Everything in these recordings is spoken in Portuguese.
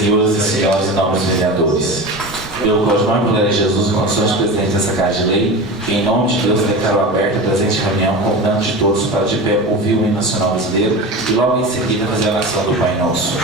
senhores e senhoras e nobres vereadores. Eu, Cosmar Mulher Jesus, em condições de presidente dessa Casa de Lei, em nome de Deus, declaro aberta a presente reunião, convidando de todos para de pé ouvir o hino nacional brasileiro e logo em seguida fazer a oração do Pai Nosso.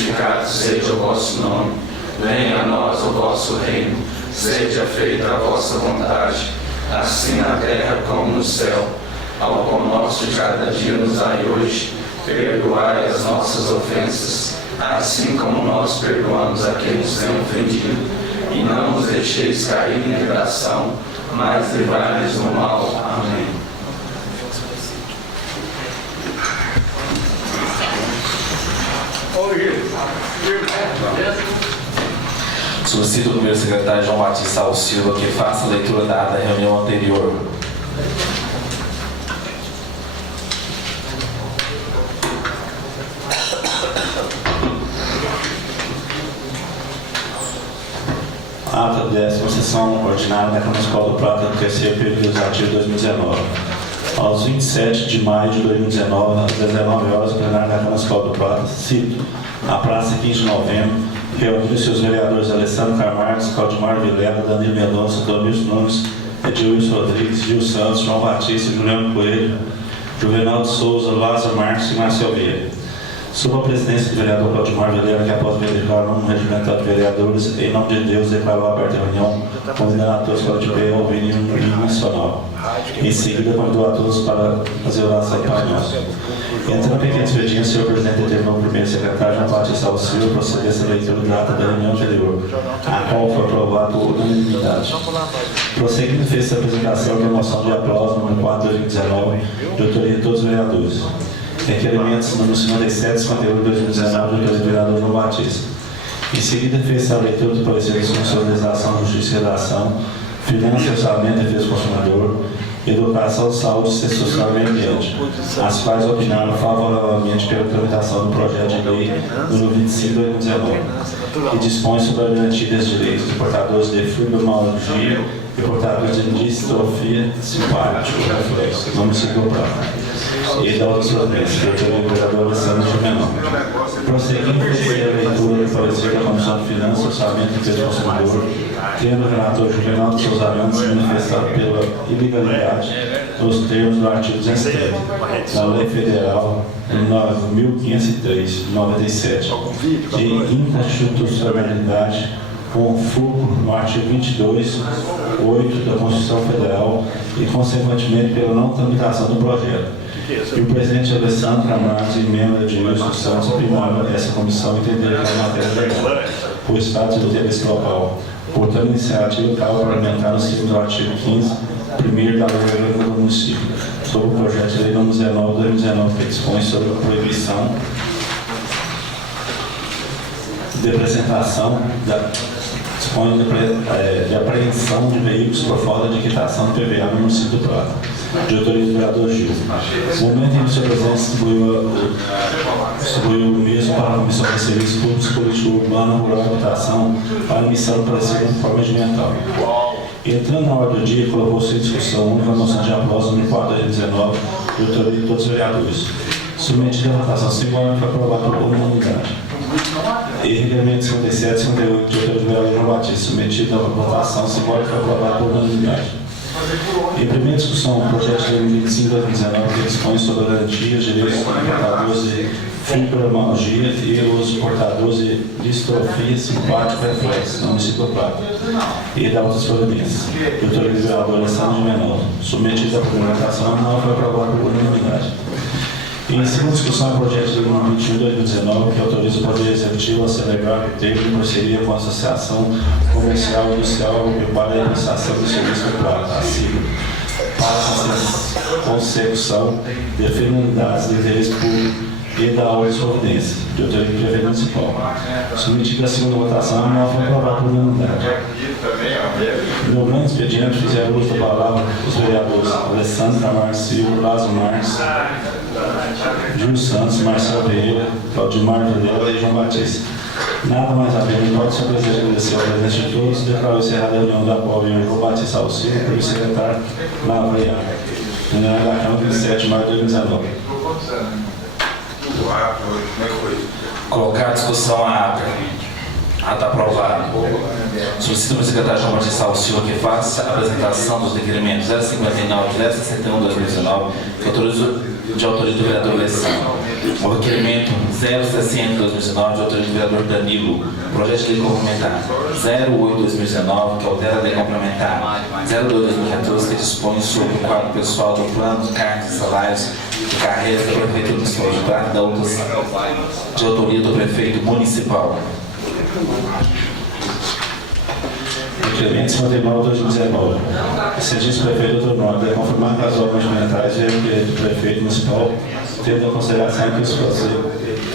santificado seja o vosso nome, venha a nós o vosso reino, seja feita a vossa vontade, assim na terra como no céu. Ao pão nosso de cada dia nos dai hoje, perdoai as nossas ofensas, assim como nós perdoamos a quem nos tem ofendido, e não nos deixeis cair em tentação, mas livrai-nos do mal. Amém. Solicito o primeiro secretário João Batista Al Silva que faça a leitura da ata da reunião anterior. Ata da 10ª sessão ordinária da Câmara Municipal do Prata do terceiro período legislativo 2019. Aos 27 de maio de 2019, às 19 horas, o plenário da Câmara Municipal do Prata, cito, a praça 15 de novembro, reuniu seus vereadores Alessandro Camargo, Claudimar Vilela, Danilo Mendonça, Domingos Nunes, Edilson Rodrigues, Gil Santos, João Batista, Juliano Coelho, Juvenal de Souza, Lázaro Marques e Marcel Vieira. Sob a presidência do vereador Claudimar Vilhena, que após verificar um regimental de vereadores, em nome de Deus, declarou aberta a reunião, convidando a todos para de pé ao ouvir um hino nacional. Em seguida, convidou a todos para fazer oração para nós. Entrando no pequeno expediente, o senhor presidente determinou o primeiro secretário, João Batista Alceu, proceder essa leitura da ata da reunião anterior, a qual foi aprovada por unanimidade. Prosseguindo, fez a apresentação de moção de aplauso número 4 de 2019, de autoria de todos os vereadores. Requerimentos número 57, 51 de 2019, de autoria do vereador João Batista. Em seguida, fez a leitura do parecer de sobre legislação, justiça e redação, finanças, orçamento, defesa do consumidor, educação, saúde, ciência social e meio ambiente, as quais opinaram favoravelmente pela tramitação do projeto de lei número 25 de 2019, e dispõe sobre a garantia dos direitos de portadores de fibromialgia e portadores de distrofia simpática, no município do Prata, e da outra providência, do vereador Alessandro Juvenal. Prosseguindo, fez a leitura do parecer da Comissão de Finanças, Orçamento e Defesa do Consumidor, tendo o relator Juvenal de Souza Arantes se manifestado pela ilegalidade nos termos do artigo 230 da Lei Federal 9.503/97 de inconstitucionalidade, com fulcro no artigo 22(8) da Constituição Federal e, consequentemente, pela não tramitação do projeto. E o presidente Alessandro Camargo e membro de Wilson Santos opinaram essa comissão entender que a matéria legal, por status do interesse local. Portanto, a iniciativa cabe parlamentar no sentido do artigo 15, primeiro da Lei Orgânica do Município, sobre o projeto de lei número 19 de 2019, que dispõe sobre a proibição de apresentação de apreensão de veículos por falta de quitação do PVA no município do Prata, de autoria do vereador Gil. No momento em que o seu presidente distribuiu o mesmo para a Comissão de Serviços Públicos, Político Urbano, Rural e Habitação, para emissão do parecer de forma regimental. Entrando na ordem do dia, colocou-se em discussão única a moção de aplauso número 4 de 2019, de autoria de todos os vereadores. Submetida à votação simbólica, foi aprovada por unanimidade. E requerimento 57, 58, de autoria do vereador João Batista, submetido à votação simbólica, foi aprovado por unanimidade. Em primeira discussão, o projeto de lei 25 de 2019, que dispõe sobre a garantia de direitos dos portadores de fibromialgia e os portadores de distrofia simpática reflexa no município do Prata e da outras providências. De autoria do vereador Alessandro Juvenal, submetido à primeira-votação, não foi aprovado por unanimidade. Em segunda discussão, o projeto de lei número 21 de 2019, que autoriza o Poder Executivo a celebrar termo de parceria com a Associação Comercial e Industrial para a prestação do serviço do Prata, a sigla, para a consecução de finalidades de interesse público e da ordem de providência, de autoria do prefeito municipal. Submetido à segunda votação, não foi aprovado por unanimidade. No grande expediente, fizeram uso da palavra os vereadores Alessandro Camargo Silva, Lázaro Marques, Gil Santos, Marcel Vieira, Claudimar Vilhena e João Batista. Nada mais a ver, pode ser presidente agradecer ao presidente de todos e declarou encerrada a reunião da qual veio João Batista Alcino, pelo secretário Lavreia. Reunião da Câmara, 27 de maio de 2019. Colocar a discussão à ata. Ata aprovada. Solicito ao secretário João Batista Alcino que faça a apresentação dos requerimentos 059 e 061 de 2019, de autoria do vereador Alessandro. O requerimento 060 de 2019, de autoria do vereador Danilo. Projeto de lei complementar 08 de 2019, que altera a lei complementar 02 de 2014, que dispõe sobre o quadro pessoal do plano de cargos e salários de carreiras da Prefeitura Municipal de Prata, da outra de autoria do prefeito municipal. Requerimento 59 de 2019. Excedir o prefeito do Norte é confirmar que as obras ambientais e do prefeito municipal, tendo em consideração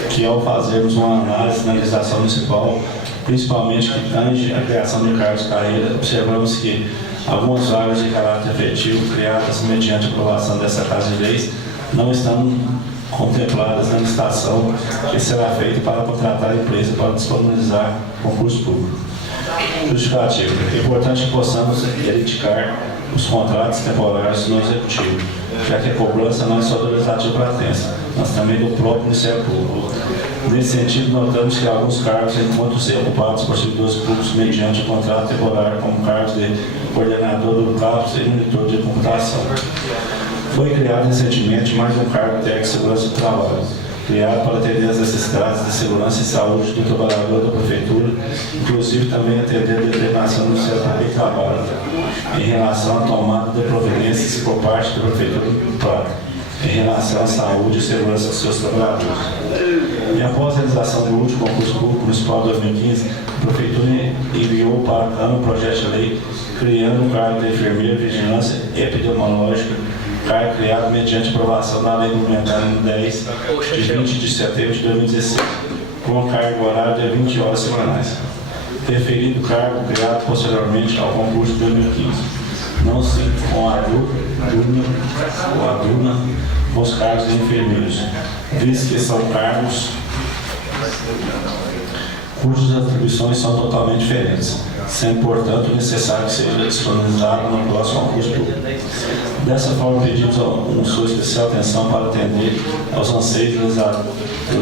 que ao fazermos uma análise na legislação municipal, principalmente que tange a criação de cargos de carreira, observamos que algumas vagas de caráter efetivo criadas mediante aprovação dessa Casa de Leis não estão contempladas na licitação que será feita para contratar a empresa para disponibilizar concurso público. Justificativo. É importante que possamos criticar os contratos temporários no Executivo, já que a cobrança não é só do Legislativo pratense, mas também do próprio Ministério Público. Nesse sentido, notamos que alguns cargos encontram ser ocupados por servidores públicos mediante o contrato temporário, como cargos de coordenador do CAPS e monitor de computação. Foi criado recentemente mais um cargo técnico de segurança do trabalho, criado para atender as necessidades de segurança e saúde do trabalhador da Prefeitura, inclusive também atender a determinação do Ministério Público do Trabalho, em relação à tomada de providências por parte da Prefeitura do Prata, em relação à saúde e segurança dos seus trabalhadores. E após a realização do último concurso público municipal de 2015, a Prefeitura enviou para a Câmara um projeto de lei criando o cargo de enfermeiro de vigilância epidemiológica, cargo criado mediante aprovação da Lei Complementar número 10, de 20 de setembro de 2016, com cargo horário de 20 horas semanais. Referido cargo criado posteriormente ao concurso de 2015, não se com a aduna com os cargos de enfermeiros, visto que são cargos cujas atribuições são totalmente diferentes, sendo, portanto, necessário que seja disponibilizado no próximo concurso público. Dessa forma, pedimos sua especial atenção para atender aos anseios do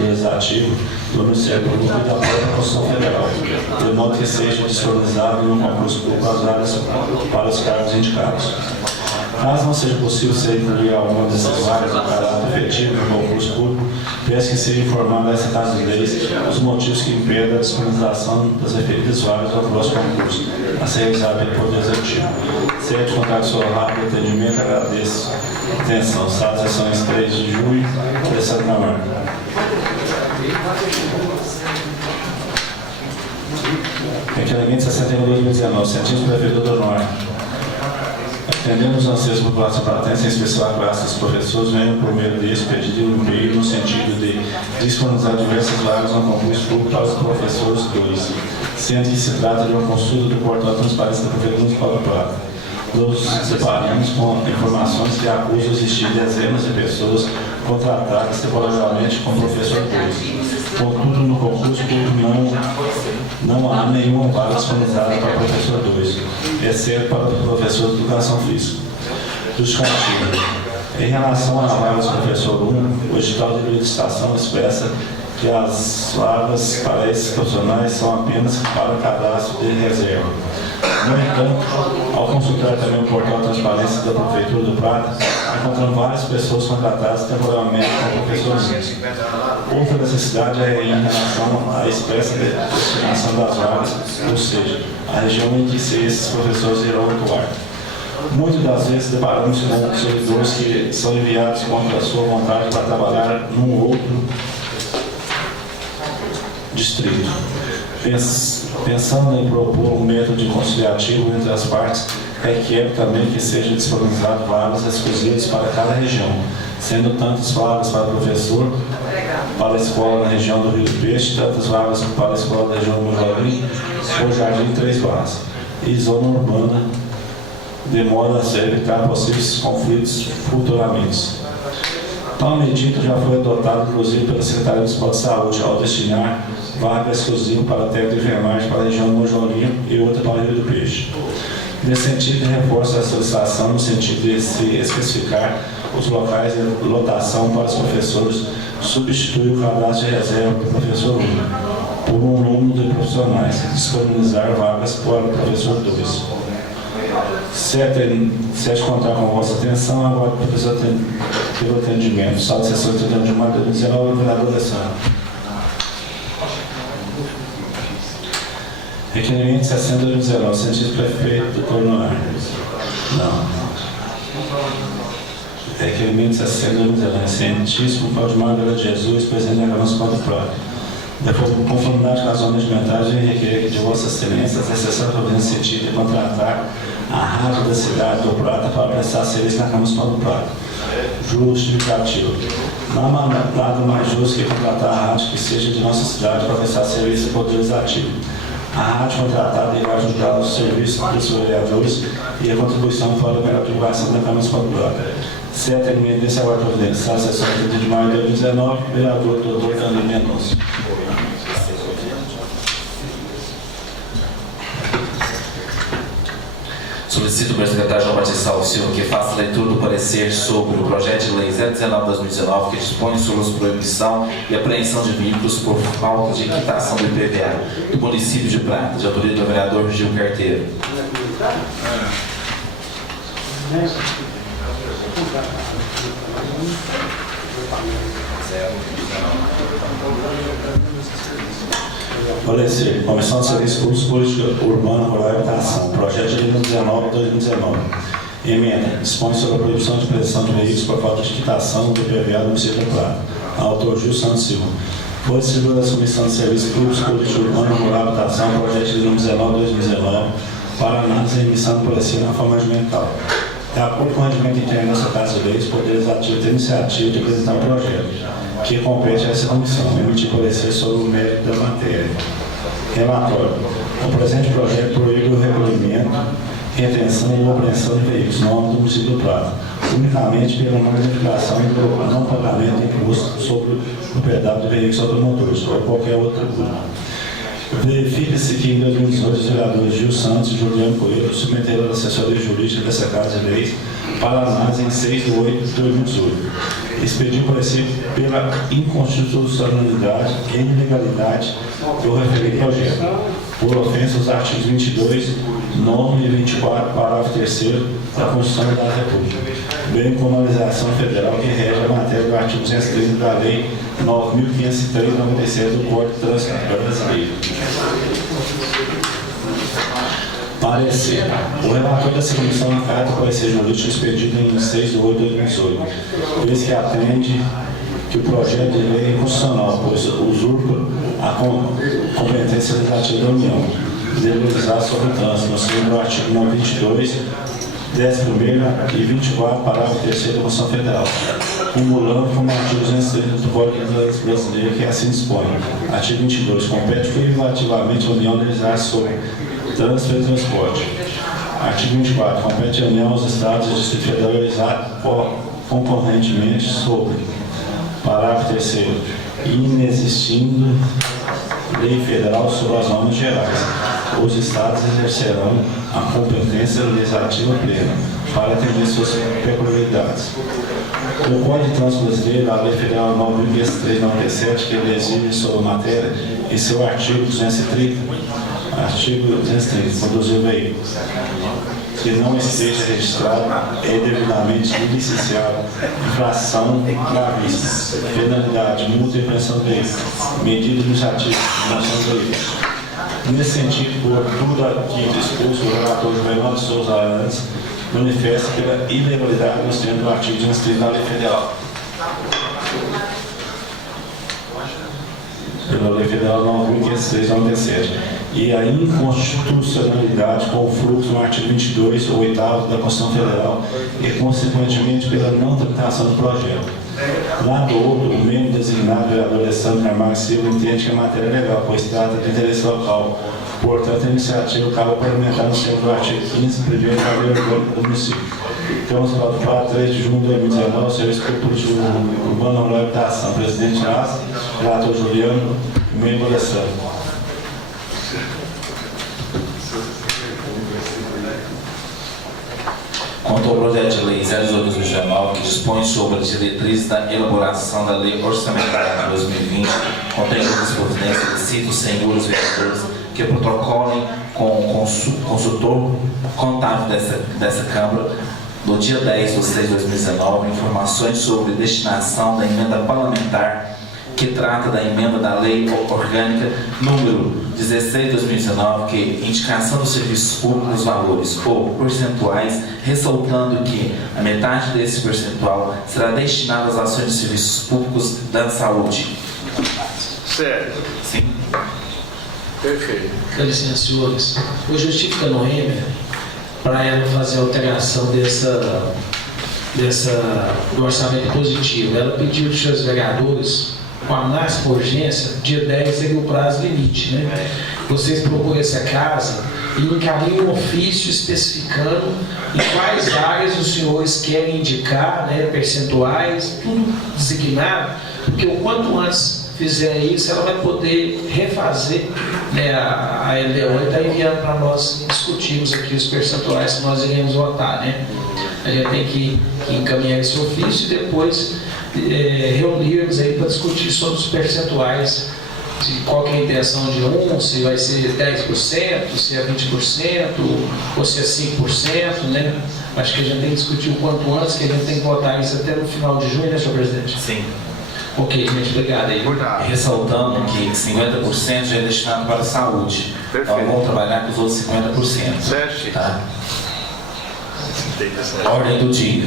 Legislativo, do Ministério Público e da própria Constituição Federal, de modo que seja disponibilizado no concurso público as vagas para os cargos indicados. Caso não seja possível ser incluir alguma dessas vagas no caráter efetivo no concurso público, peço que seja informado nessa casa de leis os motivos que impedem a disponibilização das referidas vagas ao próximo concurso, a ser realizado pelo Poder Executivo. Certo de contar com o seu rápido atendimento, agradeço a atenção. Sábado, sessões 3 de junho, Alessandro Camargo. Requerimento 61/2019, científico Prefeitura do Norte. Atendendo os anseios da população pratense, em especial a classe dos professores, venho por meio desse pedido no sentido de disponibilizar diversas vagas no concurso público para os professores 2, sendo que se trata de uma consulta do portal Transparência da Prefeitura Municipal do Prata. Nos deparamos com informações que acusam existir dezenas de pessoas contratadas temporariamente como professor 2. Contudo, no concurso público não há nenhuma vaga disponibilizada para professor 2, exceto para o professor de educação física. Justificativa. Em relação à vaga do professor 1, o edital de licitação expressa que as vagas para esses profissionais são apenas para cadastro de reserva. No entanto, ao consultar também o portal Transparência da Prefeitura do Prata, encontramos várias pessoas contratadas temporariamente como professores. Outra necessidade é em relação à expressa destinação das vagas, ou seja, a região em que esses professores irão atuar. Muitas das vezes deparamos com servidores que são enviados contra a sua vontade para trabalhar num outro distrito. Pensando em propor um método conciliativo entre as partes, requer também que seja disponibilizado vagas exclusivas para cada região, sendo tantas vagas para professor, para a escola na região do Rio do Peixe, tantas vagas para a escola da região do Jardim, ou Jardim 3 vagas, e zona urbana, de modo a se evitar possíveis conflitos futuramente. Tal medida já foi adotada, inclusive, pela Secretaria Municipal de Saúde, ao destinar vaga exclusiva para técnico de enfermagem para a região do Mojolinho e outra para o Rio do Peixe. Nesse sentido, reforça a solicitação no sentido de se especificar os locais de lotação para os professores, substituir o cadastro de reserva do professor 1 por um número de profissionais, disponibilizar vagas para o professor 2. Certo contar com a vossa atenção, agora o professor teve o atendimento. Sábado, sessão de 31 de maio de 2019, o vereador Alessandro. Requerimento 60/2019, cientista prefeito, doutor Noar. Não. Requerimento 60/2019, cientíssimo Claudimar Vila de Jesus, presidente da Câmara Municipal do Prata. De conformidade com as normas regimentares, vem requerer que de Vossa Excelência a necessária providência científica de contratar a rádio da cidade do Prata para prestar serviço na Câmara Municipal do Prata. Justificativo. Não há nada mais justo que contratar a rádio que seja de nossa cidade para prestar serviço ao Poder Legislativo. A rádio contratada irá ajudar os serviços dos vereadores e a contribuição para a melhor divulgação da Câmara Municipal do Prata. Certo, eminência agora providencial, sessão de 30 de maio de 2019, vereador doutor Danilo Mendonça. Solicito o meu secretário João Batista Salvo Silva que faça leitura do parecer sobre o projeto de lei 019/2019 que dispõe sobre a proibição e apreensão de veículos por falta de quitação do IPVA do município de Prata, de autoria do vereador Gil Carteiro. Parecer. Comissão de Serviços Públicos, Política Urbana, Rural e Habitação. Projeto de lei 19/2019. Emenda. Dispõe sobre a proibição de prestação de veículos por falta de quitação do IPVA do município de Prata. Autor Gil Santos Silva. Foi distribuída da Comissão de Serviços Públicos, Política Urbana, Rural e Habitação. Projeto de lei 19/2019. Para análise e emissão do parecer na forma regimental. De acordo com o regimento interno dessa Casa de Leis, o Poder Executivo tem iniciativa de apresentar um projeto que compete a essa comissão, emitir parecer sobre o mérito da matéria. Relatório. O presente projeto proíbe o recolhimento, retenção ou apreensão de veículos novos do município do Prata, unicamente pela não identificação e pelo não pagamento de imposto sobre propriedade de veículos automotores ou qualquer outro tributo. Verifica-se que em 2018 os vereadores Gil Santos e Juliano Coelho submeteram a assessoria jurídica dessa Casa de Leis para análise em 6 de 8 de 2018. Expediu parecer pela inconstitucionalidade e ilegalidade do referido projeto, por ofensa aos artigos 22, 9 e 24, parágrafo 3º da Constituição da República, bem como a legislação federal que rege a matéria do artigo 230 da Lei 9.503/97 do Código de Trânsito Brasileiro. Parecer. O relator dessa comissão acata o parecer jurídico expedido em 6 de 8 de 2018, vez que atende que o projeto de lei é inconstitucional, pois usurpa a competência legislativa da União de legislar sobre o trânsito, no segundo do artigo 22, 11º e 24, parágrafo 3º da Constituição Federal, cumulando com o artigo 230 do Código de Trânsito Brasileiro, que assim dispõe. Artigo 22. Compete cumulativamente a União legislar sobre trânsito e transporte. Artigo 24. Compete a União aos Estados e ao Distrito Federal legislar concorrentemente sobre. Parágrafo 3º. Inexistindo lei federal sobre as normas gerais, os Estados exercerão a competência legislativa plena para atender suas peculiaridades. O Código de Trânsito Brasileiro, a Lei Federal 9.503/97, que ele exige sobre a matéria, e seu artigo 230, conduzir o veículo que não esteja registrado é devidamente licenciado, infração gravíssima, penalidade, multa e apreensão do veículo, medida administrativa de apreensão do veículo. Nesse sentido, por tudo aqui disposto, o relator Juvenal de Souza Arantes manifesta pela ilegalidade dos termos do artigo 230 da Lei Federal. Pela Lei Federal 9.503/97 e a inconstitucionalidade com o fluxo no artigo 22, 8º da Constituição Federal e, consequentemente, pela não tramitação do projeto. Lá do outro, o membro designado, vereador Alessandro Camargo Silva, entende que a matéria é legal, pois trata de interesse local. Portanto, a iniciativa acaba parlamentar no centro do artigo 15, primeiro da Lei Orgânica do município. Então, para 3 de junho de 2019, o Serviço Público Urbano, Rural e Habitação, presidente Asa, relator Juliano, membro Alessandro. Quanto ao projeto de lei 018/2019, que dispõe sobre as diretrizes da elaboração da Lei Orçamentária de 2020, contém outras providências, cito os senhores vereadores que protocolem com o consultor contábil dessa Câmara, no dia 10/6/2019, informações sobre destinação da emenda parlamentar que trata da emenda da Lei Orgânica número 16/2019, que indicação dos serviços públicos nos valores ou percentuais, ressaltando que a metade desse percentual será destinada às ações de serviços públicos da saúde. Sério? Sim. Perfeito. Com licença, senhores. Hoje eu estive com a Noêmia para ela fazer a alteração do orçamento positivo. Ela pediu para os seus vereadores, com a NASP por urgência, dia 10 seria o prazo limite, né? Vocês propõem essa casa e encaminham um ofício especificando em quais áreas os senhores querem indicar, né, percentuais, tudo designado, porque o quanto antes fizer isso, ela vai poder refazer, né, a LDO e está enviando para nós discutirmos aqui os percentuais que nós iremos votar, né? A gente tem que encaminhar esse ofício e depois reunirmos aí para discutir sobre os percentuais, de qual que é a intenção de se vai ser 10%, se é 20%, ou se é 5%, né? Acho que a gente tem que discutir o quanto antes, que a gente tem que votar isso até no final de junho, né, senhor presidente? Sim. Ok, gente, obrigado aí. Ressaltando que 50% já é destinado para a saúde. Então vamos trabalhar com os outros 50%. Certo. Tá? Ordem do dia.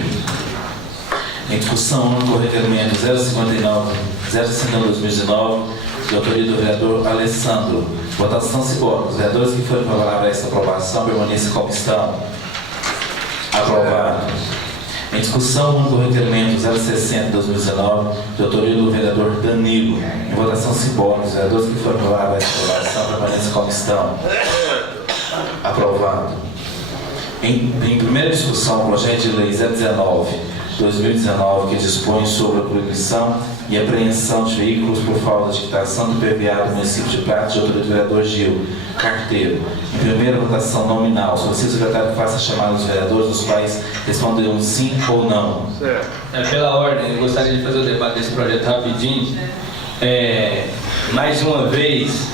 Em discussão no requerimento 059-2019, de autoria do vereador Alessandro. Votação simbólica. Os vereadores que forem favoráveis a essa aprovação permaneçam como estão. Aprovado. Em discussão no requerimento 060-2019, de autoria do vereador Danilo. Em votação simbólica. Os vereadores que forem favoráveis a essa aprovação permaneçam como estão. Aprovado. Em primeira discussão, o projeto de lei 019-2019, que dispõe sobre a proibição e apreensão de veículos por falta de quitação do PVA do município de Prato, de autoria do vereador Gil Carteiro. Em primeira votação nominal, solicito o secretário que faça chamada dos vereadores, os quais responderão sim ou não. Pela ordem, eu gostaria de fazer o debate desse projeto rapidinho. Mais uma vez,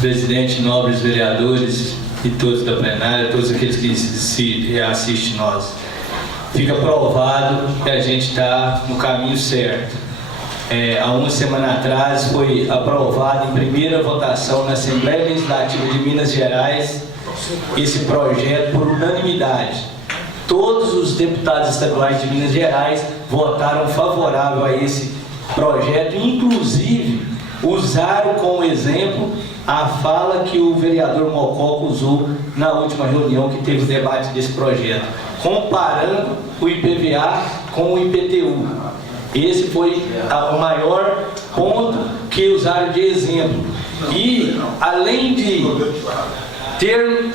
presidente, nobres vereadores e todos da plenária, todos aqueles que se assistem nós, fica provado que a gente está no caminho certo. Há uma semana atrás foi aprovado em primeira votação na Assembleia Legislativa de Minas Gerais esse projeto por unanimidade. Todos os deputados estaduais de Minas Gerais votaram favorável a esse projeto, inclusive usaram como exemplo a fala que o vereador Mococa usou na última reunião que teve o debate desse projeto, comparando o IPVA com o IPTU. Esse foi o maior ponto que usaram de exemplo. E, além de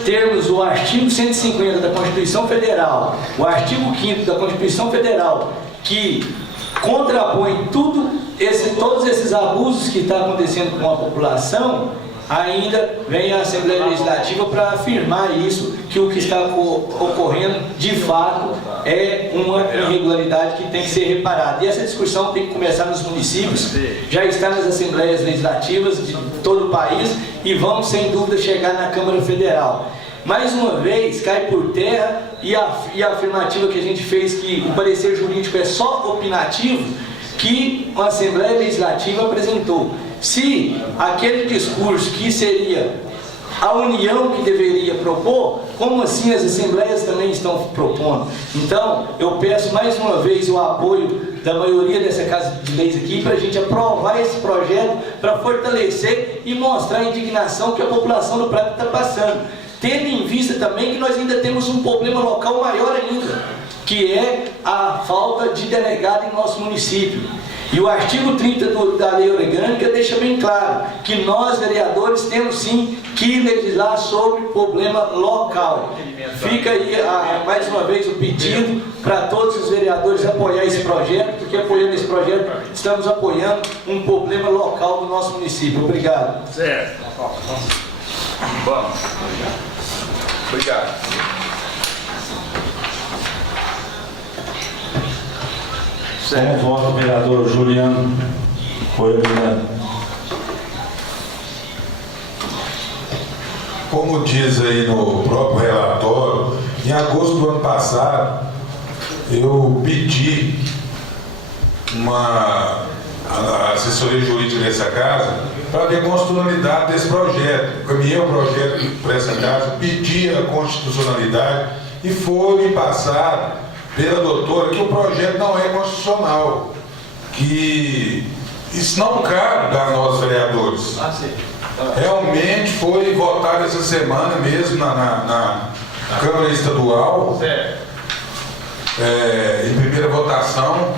termos o artigo 150 da Constituição Federal, o artigo 5º da Constituição Federal, que contrapõe todos esses abusos que estão acontecendo com a população, ainda vem a Assembleia Legislativa para afirmar isso, que o que está ocorrendo de fato é uma irregularidade que tem que ser reparada. E essa discussão tem que começar nos municípios, já está nas Assembleias Legislativas de todo o país e vão sem dúvida chegar na Câmara Federal. Mais uma vez cai por terra e a afirmativa que a gente fez, que o parecer jurídico é só opinativo, que a Assembleia Legislativa apresentou. Se aquele discurso que seria a União que deveria propor, como assim as Assembleias também estão propondo? Então, eu peço mais uma vez o apoio da maioria dessa Casa de Leis aqui, para a gente aprovar esse projeto, para fortalecer e mostrar a indignação que a população do Prato está passando. Tendo em vista também que nós ainda temos um problema local maior ainda, que é a falta de delegado em nosso município. E o artigo 30 da Lei Orgânica deixa bem claro que nós, vereadores, temos sim que legislar sobre problema local. Fica aí, mais uma vez, o pedido para todos os vereadores apoiar esse projeto, porque apoiando esse projeto, estamos apoiando um problema local do nosso município. Obrigado. Certo. Bom. Obrigado. Como voto o vereador Juliano? Foi, obrigado. Como diz aí no próprio relatório, em agosto do ano passado, eu pedi a assessoria jurídica dessa casa para ver a constitucionalidade desse projeto. Caminhei o projeto para essa casa, pedi a constitucionalidade e foi me passado pela doutora que o projeto não é constitucional, que isso não cabe a nós vereadores. Realmente foi votado essa semana mesmo na Câmara Estadual, em primeira votação,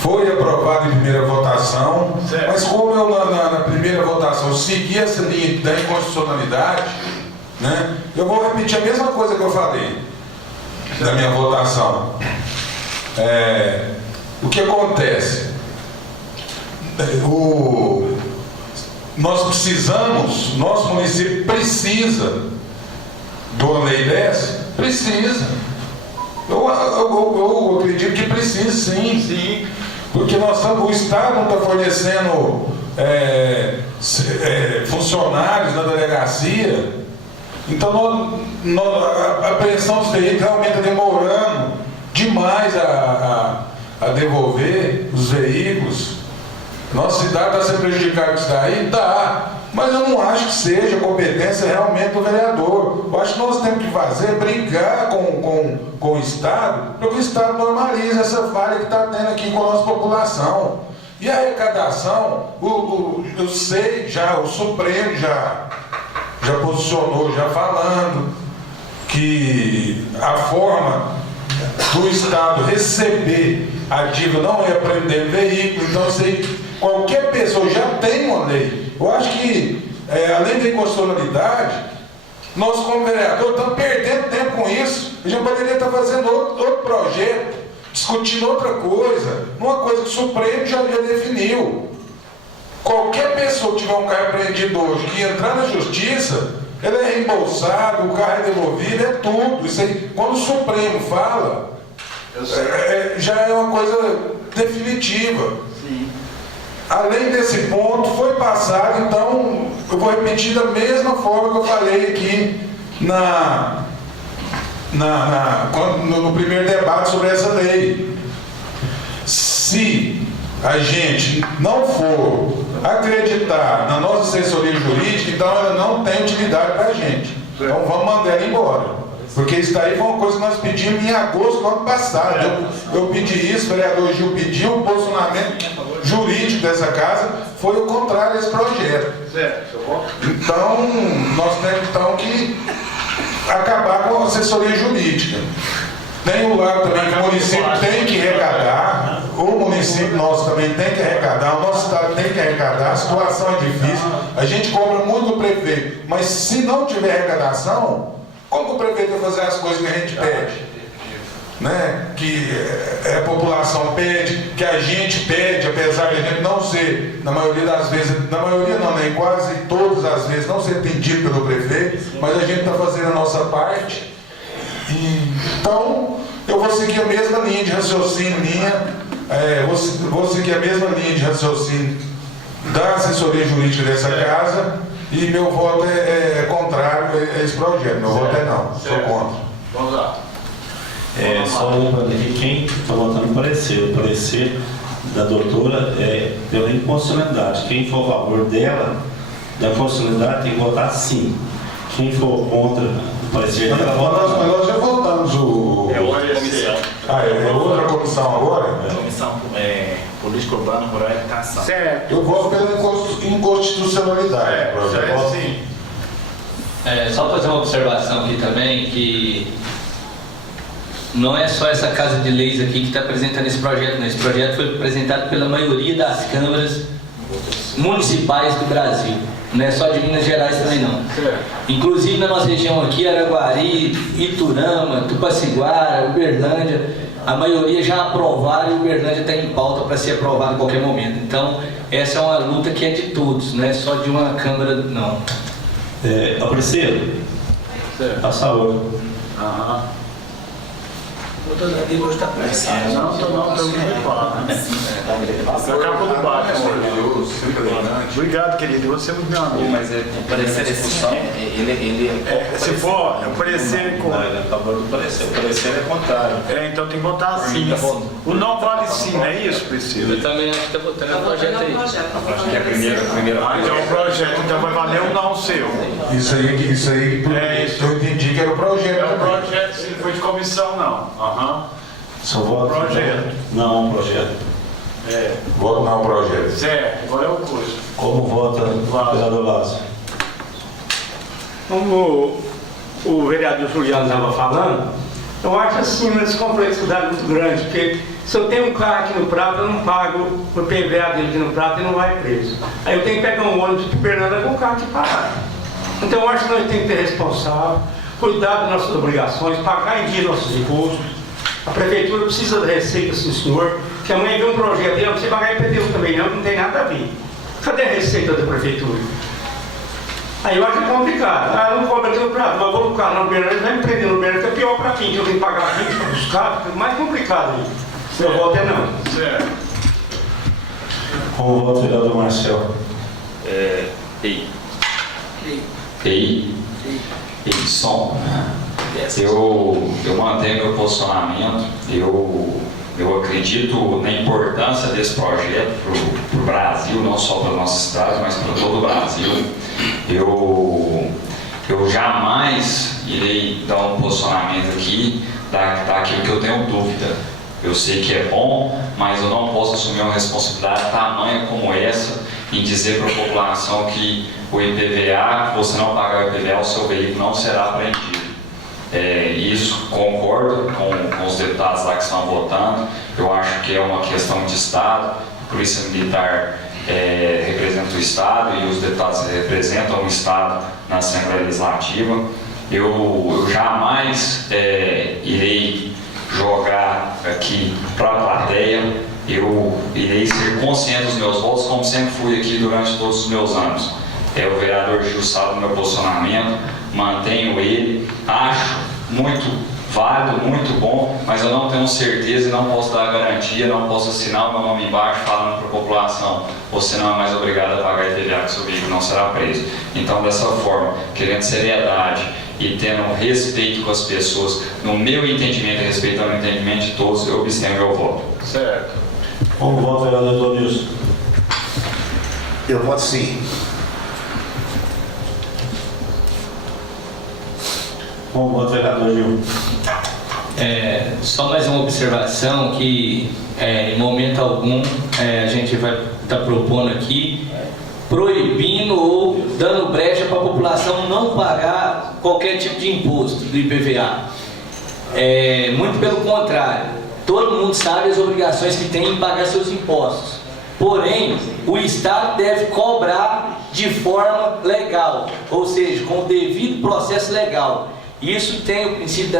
foi aprovado em primeira votação, mas como eu na primeira votação segui essa linha da inconstitucionalidade, né, eu vou repetir a mesma coisa que eu falei da minha votação. O que acontece? Nós precisamos, nosso município precisa de uma lei dessa? Precisa. Eu acredito que precisa, sim. Porque o Estado não está fornecendo funcionários na delegacia. Então a apreensão dos veículos realmente está demorando demais a devolver os veículos. Nossa cidade está sendo prejudicada com isso daí? Tá. Mas eu não acho que seja competência realmente do vereador. Eu acho que nós temos que fazer, brigar com o Estado, para que o Estado normalize essa falha que está tendo aqui com a nossa população. E a arrecadação, eu sei já, o Supremo já posicionou, já falando que a forma do Estado receber a dívida não é prender veículo, então qualquer pessoa já tem uma lei. Eu acho que, além da inconstitucionalidade, nós como vereador estamos perdendo tempo com isso. A gente poderia estar fazendo outro projeto, discutindo outra coisa, uma coisa que o Supremo já definiu. Qualquer pessoa que tiver um carro apreendido hoje, que entrar na justiça, ele é reembolsado, o carro é devolvido, é tudo. Isso aí, quando o Supremo fala, já é uma coisa definitiva. Sim. Além desse ponto, foi passado, então, eu vou repetir da mesma forma que eu falei aqui no primeiro debate sobre essa lei. Se a gente não for acreditar na nossa assessoria jurídica, então ela não tem utilidade para a gente. Então vamos mandar ela embora. Porque isso daí foi uma coisa que nós pedimos em agosto do ano passado. Eu pedi isso, o vereador Gil pediu, o posicionamento jurídico dessa casa foi o contrário a esse projeto. Então, nós temos que acabar com a assessoria jurídica. Tem o lado também que o município tem que arrecadar, o município nosso também tem que arrecadar, o nosso estado tem que arrecadar, a situação é difícil, a gente cobra muito do prefeito, mas se não tiver arrecadação, como que o prefeito vai fazer as coisas que a gente pede? Né? Que a população pede, que a gente pede, apesar de a gente não ser, na maioria das vezes, na maioria não, nem quase todas as vezes, não ser entendido pelo prefeito, mas a gente está fazendo a nossa parte. Então, eu vou seguir a mesma linha de raciocínio vou seguir a mesma linha de raciocínio da assessoria jurídica dessa casa, e meu voto é contrário a esse projeto. Meu voto é não, sou contra. Vamos lá. Só lembrando aqui, quem está votando o parecer da doutora é pela inconstitucionalidade. Quem for a favor dela, da inconstitucionalidade, tem que votar sim. Quem for contra o parecer dela, vota não. Nós já votamos o... É outra comissão. É outra comissão agora? Comissão Política Urbana, Rural e Habitação. Certo. Eu voto pela inconstitucionalidade. Sim. Só fazer uma observação aqui também, que não é só essa casa de leis aqui que está apresentando esse projeto, né? Esse projeto foi apresentado pela maioria das câmaras municipais do Brasil. Não é só de Minas Gerais também não. Inclusive na nossa região aqui, Araguari, Iturama, Tupaciguara, Uberlândia, a maioria já aprovaram e Uberlândia está em pauta para ser aprovado a qualquer momento. Então, essa é uma luta que é de todos, não é só de uma câmara, não. Parecer? A saúde. Não, estou muito falando. Acabou do debate, amor. Obrigado, querido. Você é muito meu amigo. Mas o parecer Se for parecer com. Não, ele é a favor do parecer. O parecer é contrário. Então tem que botar sim. O não vale sim, não é isso, Priscila? Eu também acho que está botando o projeto aí. Acho que é a primeira. Então o projeto então vai valer o não seu. Isso aí, isso. eu entendi que era o projeto. É o projeto, se foi de comissão, não. Só voto Projeto. não, projeto. Voto não, projeto. Certo, agora é o curso. Como vota o vereador Lázaro? Como o vereador Juliano estava falando, eu acho assim uma descomplexidade muito grande, porque se eu tenho um carro aqui no Prata, eu não pago o PVA dele aqui no Prata e não vai preso. Aí eu tenho que pegar um ônibus para Fernanda com o carro aqui parado. Então eu acho que nós temos que ter responsável, cuidar das nossas obrigações, pagar em dia nossos impostos. A prefeitura precisa da receita, sim senhor, que amanhã vem um projeto e não precisa pagar IPTU também não tem nada a ver. Cadê a receita da prefeitura? Aí eu acho complicado. Eu não cobro aqui no Prado, mas vou no carro no Uberlândia, vai me prender no Uberlândia, que é pior para mim, que eu tenho que pagar 20 para buscar, fica mais complicado aí. Meu voto é não. Certo. Como vota o vereador Marcel? Som. Eu mantenho meu posicionamento. Eu acredito na importância desse projeto para o Brasil, não só para nossos estados, mas para todo o Brasil. Eu jamais irei dar um posicionamento aqui daquilo que eu tenho dúvida. Eu sei que é bom, mas eu não posso assumir uma responsabilidade tamanha como essa em dizer para a população que o IPVA, que você não pagar o IPVA, o seu veículo não será apreendido. Isso concordo com os deputados lá que estão votando. Eu acho que é uma questão de Estado. A Polícia Militar representa o Estado e os deputados representam o Estado na Assembleia Legislativa. Eu jamais irei jogar aqui para a plateia. Eu irei ser consciente dos meus votos, como sempre fui aqui durante todos os meus anos. O vereador Gil sabe do meu posicionamento, mantenho ele, acho muito válido, muito bom, mas eu não tenho certeza e não posso dar garantia, não posso assinar o meu nome embaixo falando para a população: você não é mais obrigado a pagar IPVA, que seu veículo não será preso. Então, dessa forma, querendo seriedade e tendo respeito com as pessoas, no meu entendimento e respeitando o entendimento de todos, eu abstenho meu voto. Certo. Como vota, vereador Nilson? Eu voto sim. Como vota, vereador Gil? Só mais uma observação que em momento algum a gente vai estar propondo aqui proibindo ou dando brecha para a população não pagar qualquer tipo de imposto do IPVA. Muito pelo contrário, todo mundo sabe as obrigações que tem em pagar seus impostos. Porém, o Estado deve cobrar de forma legal, ou seja, com o devido processo legal. Isso tem o princípio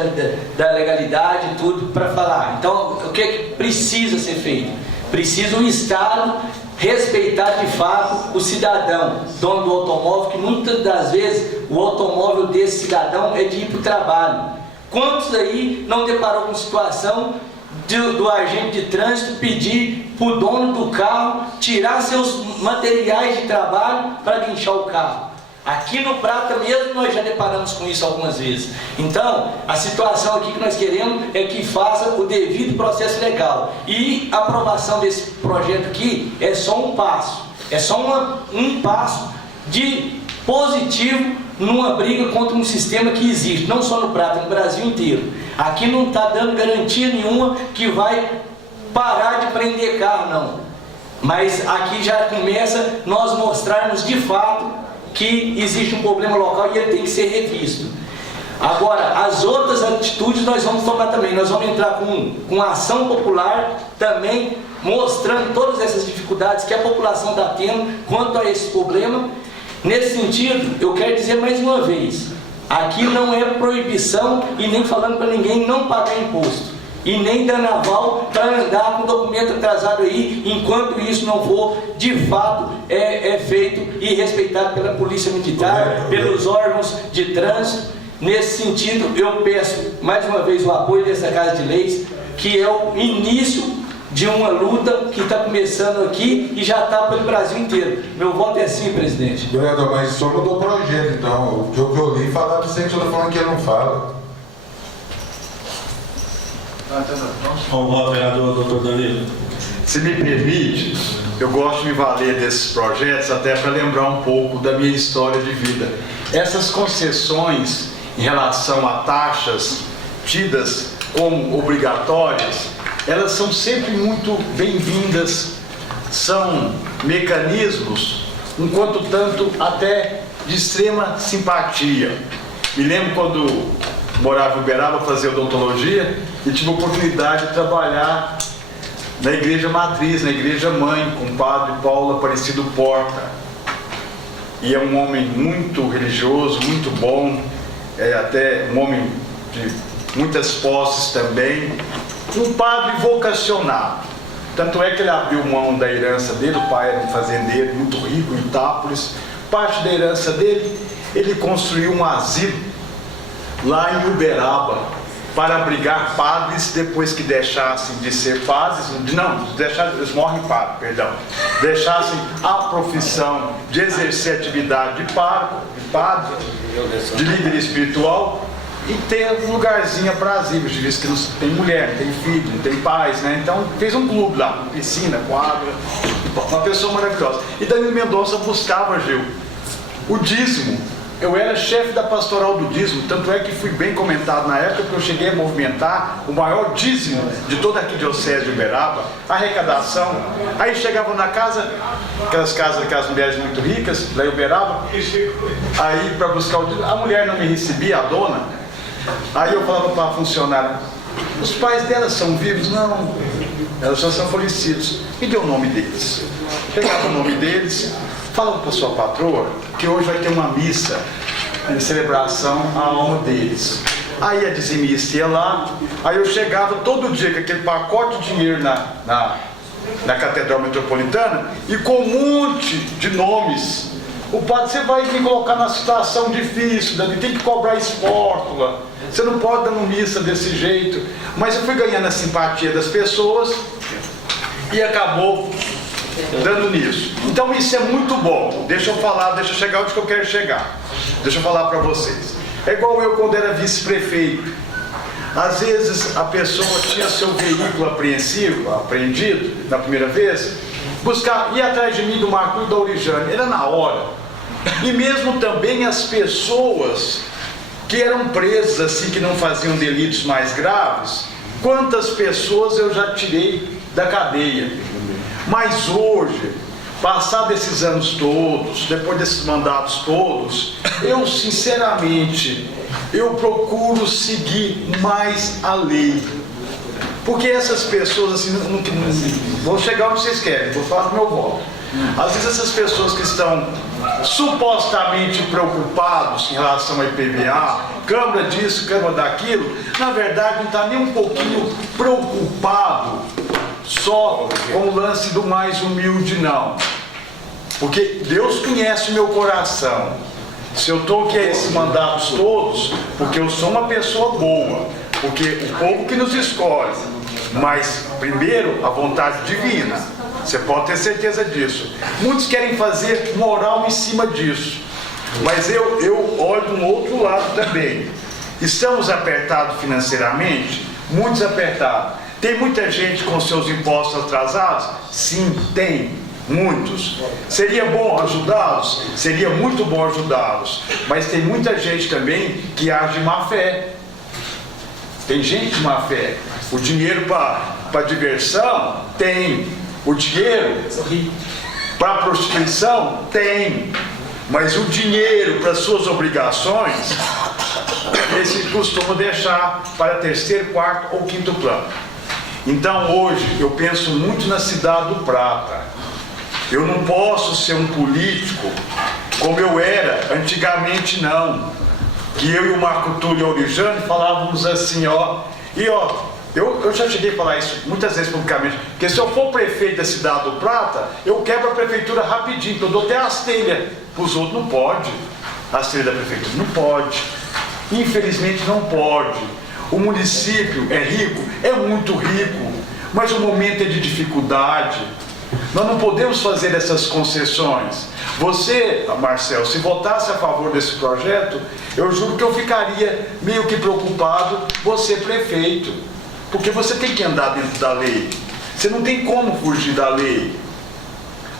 da legalidade e tudo para falar. Então, o que é que precisa ser feito? Precisa o Estado respeitar de fato o cidadão, dono do automóvel, que muitas das vezes o automóvel desse cidadão é de ir para o trabalho. Quantos aí não deparou com situação do agente de trânsito pedir para o dono do carro tirar seus materiais de trabalho para guinchar o carro? Aqui no Prata mesmo nós já deparamos com isso algumas vezes. Então, a situação aqui que nós queremos é que faça o devido processo legal. E a aprovação desse projeto aqui é só um passo. É só um passo de positivo numa briga contra um sistema que existe, não só no Prata, no Brasil inteiro. Aqui não está dando garantia nenhuma que vai parar de prender carro, não. Mas aqui já começa nós mostrarmos de fato que existe um problema local e ele tem que ser revisto. Agora, as outras atitudes nós vamos tomar também. Nós vamos entrar com ação popular também, mostrando todas essas dificuldades que a população está tendo quanto a esse problema. Nesse sentido, eu quero dizer mais uma vez, aqui não é proibição e nem falando para ninguém não pagar imposto. E nem dando aval para andar com documento atrasado aí, enquanto isso não for de fato feito e respeitado pela Polícia Militar, pelos órgãos de trânsito. Nesse sentido, eu peço mais uma vez o apoio dessa Casa de Leis, que é o início de uma luta que está começando aqui e já está pelo Brasil inteiro. Meu voto é sim, presidente. Vereador, mas só mudou o projeto, então. O que eu li falar do centro, eu estou falando que ele não fala. Como vota, vereador doutor Danilo? Se me permite, eu gosto de me valer desses projetos até para lembrar um pouco da minha história de vida. Essas concessões em relação a taxas tidas como obrigatórias, elas são sempre muito bem-vindas, são mecanismos, um quanto tanto até de extrema simpatia. Me lembro quando morava em Uberaba, fazia odontologia e tive a oportunidade de trabalhar na igreja matriz, na igreja mãe, com o padre Paulo Aparecido Porta. E é um homem muito religioso, muito bom, até um homem de muitas posses também, um padre vocacionado. Tanto é que ele abriu mão da herança dele, o pai era um fazendeiro muito rico em Itápolis. Parte da herança dele, ele construiu um asilo lá em Uberaba para abrigar padres depois que deixassem de ser padres, eles morrem padre, perdão, deixassem a profissão de exercer atividade de padre, de líder espiritual e ter um lugarzinho aprazível, de vez que não tem mulher, não tem filho, não tem pais, né? Então fez um clube lá, com piscina, quadra. Uma pessoa maravilhosa. E Danilo Mendonça buscava, Gil, o dízimo. Eu era chefe da pastoral do dízimo, tanto é que fui bem comentado na época, porque eu cheguei a movimentar o maior dízimo de toda a arquidiocese de Uberaba, arrecadação. Aí chegava na casa, aquelas casas daquelas mulheres muito ricas, lá em Uberaba, aí para buscar o dízimo, a mulher não me recebia, a dona. Aí eu falava para a funcionária, os pais dela são vivos? Não, elas já são falecidos. Me deu o nome deles. Pegava o nome deles, falava para sua patroa que hoje vai ter uma missa em celebração à alma deles. Aí a dizimista ia lá, aí eu chegava todo dia com aquele pacote de dinheiro na Catedral Metropolitana e com um monte de nomes. O padre, você vai me colocar na situação difícil, Davi, tem que cobrar espórtula, você não pode dar uma missa desse jeito. Mas eu fui ganhando a simpatia das pessoas e acabou dando nisso. Então isso é muito bom. Deixa eu chegar onde que eu quero chegar. Deixa eu falar para vocês. É igual eu quando era vice-prefeito. Às vezes a pessoa tinha seu veículo apreendido na primeira vez, ia atrás de mim do Marco e da Orijane, era na hora. E mesmo também as pessoas que eram presas assim, que não faziam delitos mais graves, quantas pessoas eu já tirei da cadeia. Mas hoje, passados esses anos todos, depois desses mandatos todos, eu sinceramente, eu procuro seguir mais a lei. Porque essas pessoas assim, não vão chegar onde vocês querem, vou falar do meu voto. Às vezes essas pessoas que estão supostamente preocupados em relação ao IPVA, Câmara disso, Câmara daquilo, na verdade não está nem um pouquinho preocupado só com o lance do mais humilde, não. Porque Deus conhece o meu coração. Se eu estou aqui a esses mandatos todos, porque eu sou uma pessoa boa, porque o povo que nos escolhe, mas primeiro a vontade divina, você pode ter certeza disso. Muitos querem fazer moral em cima disso, mas eu olho de um outro lado também. Estamos apertados financeiramente? Muitos apertados. Tem muita gente com seus impostos atrasados? Sim, tem. Muitos. Seria bom ajudá-los? Seria muito bom ajudá-los. Mas tem muita gente também que age de má fé. Tem gente de má fé. O dinheiro para diversão? Tem. O dinheiro para prostituição? Tem. Mas o dinheiro para suas obrigações, esse costuma deixar para terceiro, quarto ou quinto plano. Então hoje eu penso muito na cidade do Prata. Eu não posso ser um político como eu era antigamente, não. Que eu e o Marco Túlio e a Orijane falávamos assim, eu já cheguei a falar isso muitas vezes publicamente, porque se eu for prefeito da cidade do Prata, eu quebro a prefeitura rapidinho, eu dou até as telhas para os outros. Não pode. As telhas da prefeitura não pode. Infelizmente não pode. O município é rico, é muito rico, mas o momento é de dificuldade. Nós não podemos fazer essas concessões. Você, Marcel, se votasse a favor desse projeto, eu juro que eu ficaria meio que preocupado, você prefeito, porque você tem que andar dentro da lei. Você não tem como fugir da lei.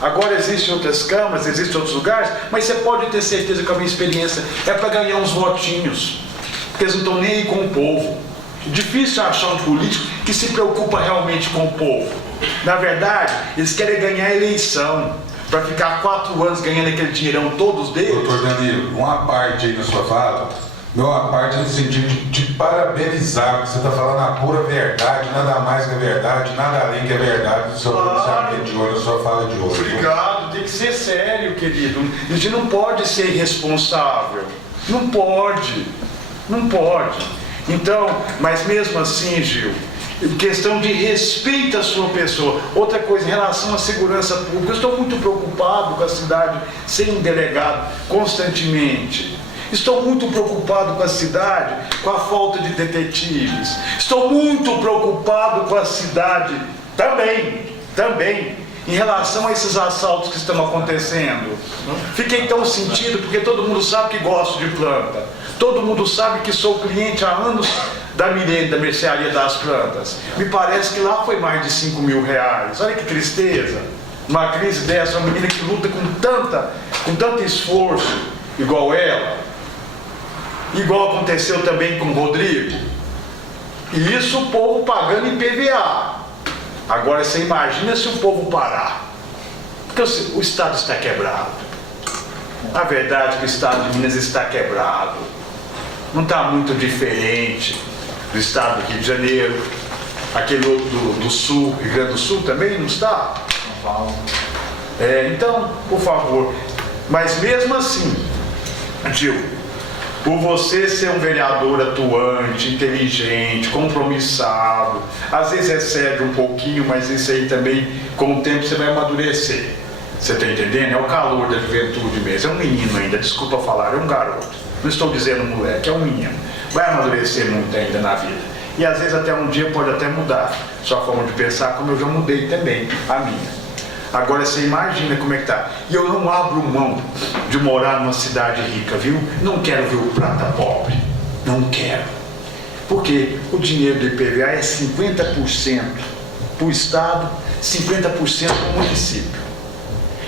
Agora existem outras câmaras, existem outros lugares, mas você pode ter certeza que a minha experiência é para ganhar uns votinhos, porque eles não estão nem aí com o povo. Difícil achar um político que se preocupa realmente com o povo. Na verdade, eles querem ganhar a eleição, para ficar 4 anos ganhando aquele dinheirão todos deles. Doutor Danilo, uma parte aí na sua fala, uma parte no sentido de parabenizar, porque você está falando a pura verdade, nada mais que a verdade, nada além que a verdade do seu pronunciamento de hoje, da sua fala de hoje. Obrigado, tem que ser sério, querido. A gente não pode ser irresponsável. Não pode. Não pode. Então, mas mesmo assim, Gil, questão de respeito à sua pessoa. Outra coisa, em relação à segurança pública, eu estou muito preocupado com a cidade sem um delegado constantemente. Estou muito preocupado com a cidade, com a falta de detetives. Estou muito preocupado com a cidade também, em relação a esses assaltos que estão acontecendo. Fiquei tão sentido porque todo mundo sabe que gosto de planta. Todo mundo sabe que sou cliente há anos da Mirene, da Mercearia das Plantas. Me parece que lá foi mais de R$5.000. Olha que tristeza. Uma crise dessa, uma menina que luta com tanto esforço, igual ela, igual aconteceu também com o Rodrigo. E isso o povo pagando IPVA. Agora você imagina se o povo parar. Porque o Estado está quebrado. A verdade é que o Estado de Minas está quebrado. Não está muito diferente do Estado do Rio de Janeiro, aquele outro do Sul, Rio Grande do Sul também não está? Então, por favor. Mas mesmo assim, Gil, por você ser um vereador atuante, inteligente, compromissado, às vezes excede um pouquinho, mas isso aí também, com o tempo, você vai amadurecer. Você está entendendo? É o calor da juventude mesmo. É um menino ainda, desculpa falar, é um garoto. Não estou dizendo moleque, é um menino. Vai amadurecer muito ainda na vida. E às vezes até um dia pode até mudar sua forma de pensar, como eu já mudei também, a minha. Agora você imagina como é que tá. E eu não abro mão de morar numa cidade rica, viu? Não quero ver o prata pobre. Não quero. Porque o dinheiro do IPVA é 50% para o Estado, 50% para o município.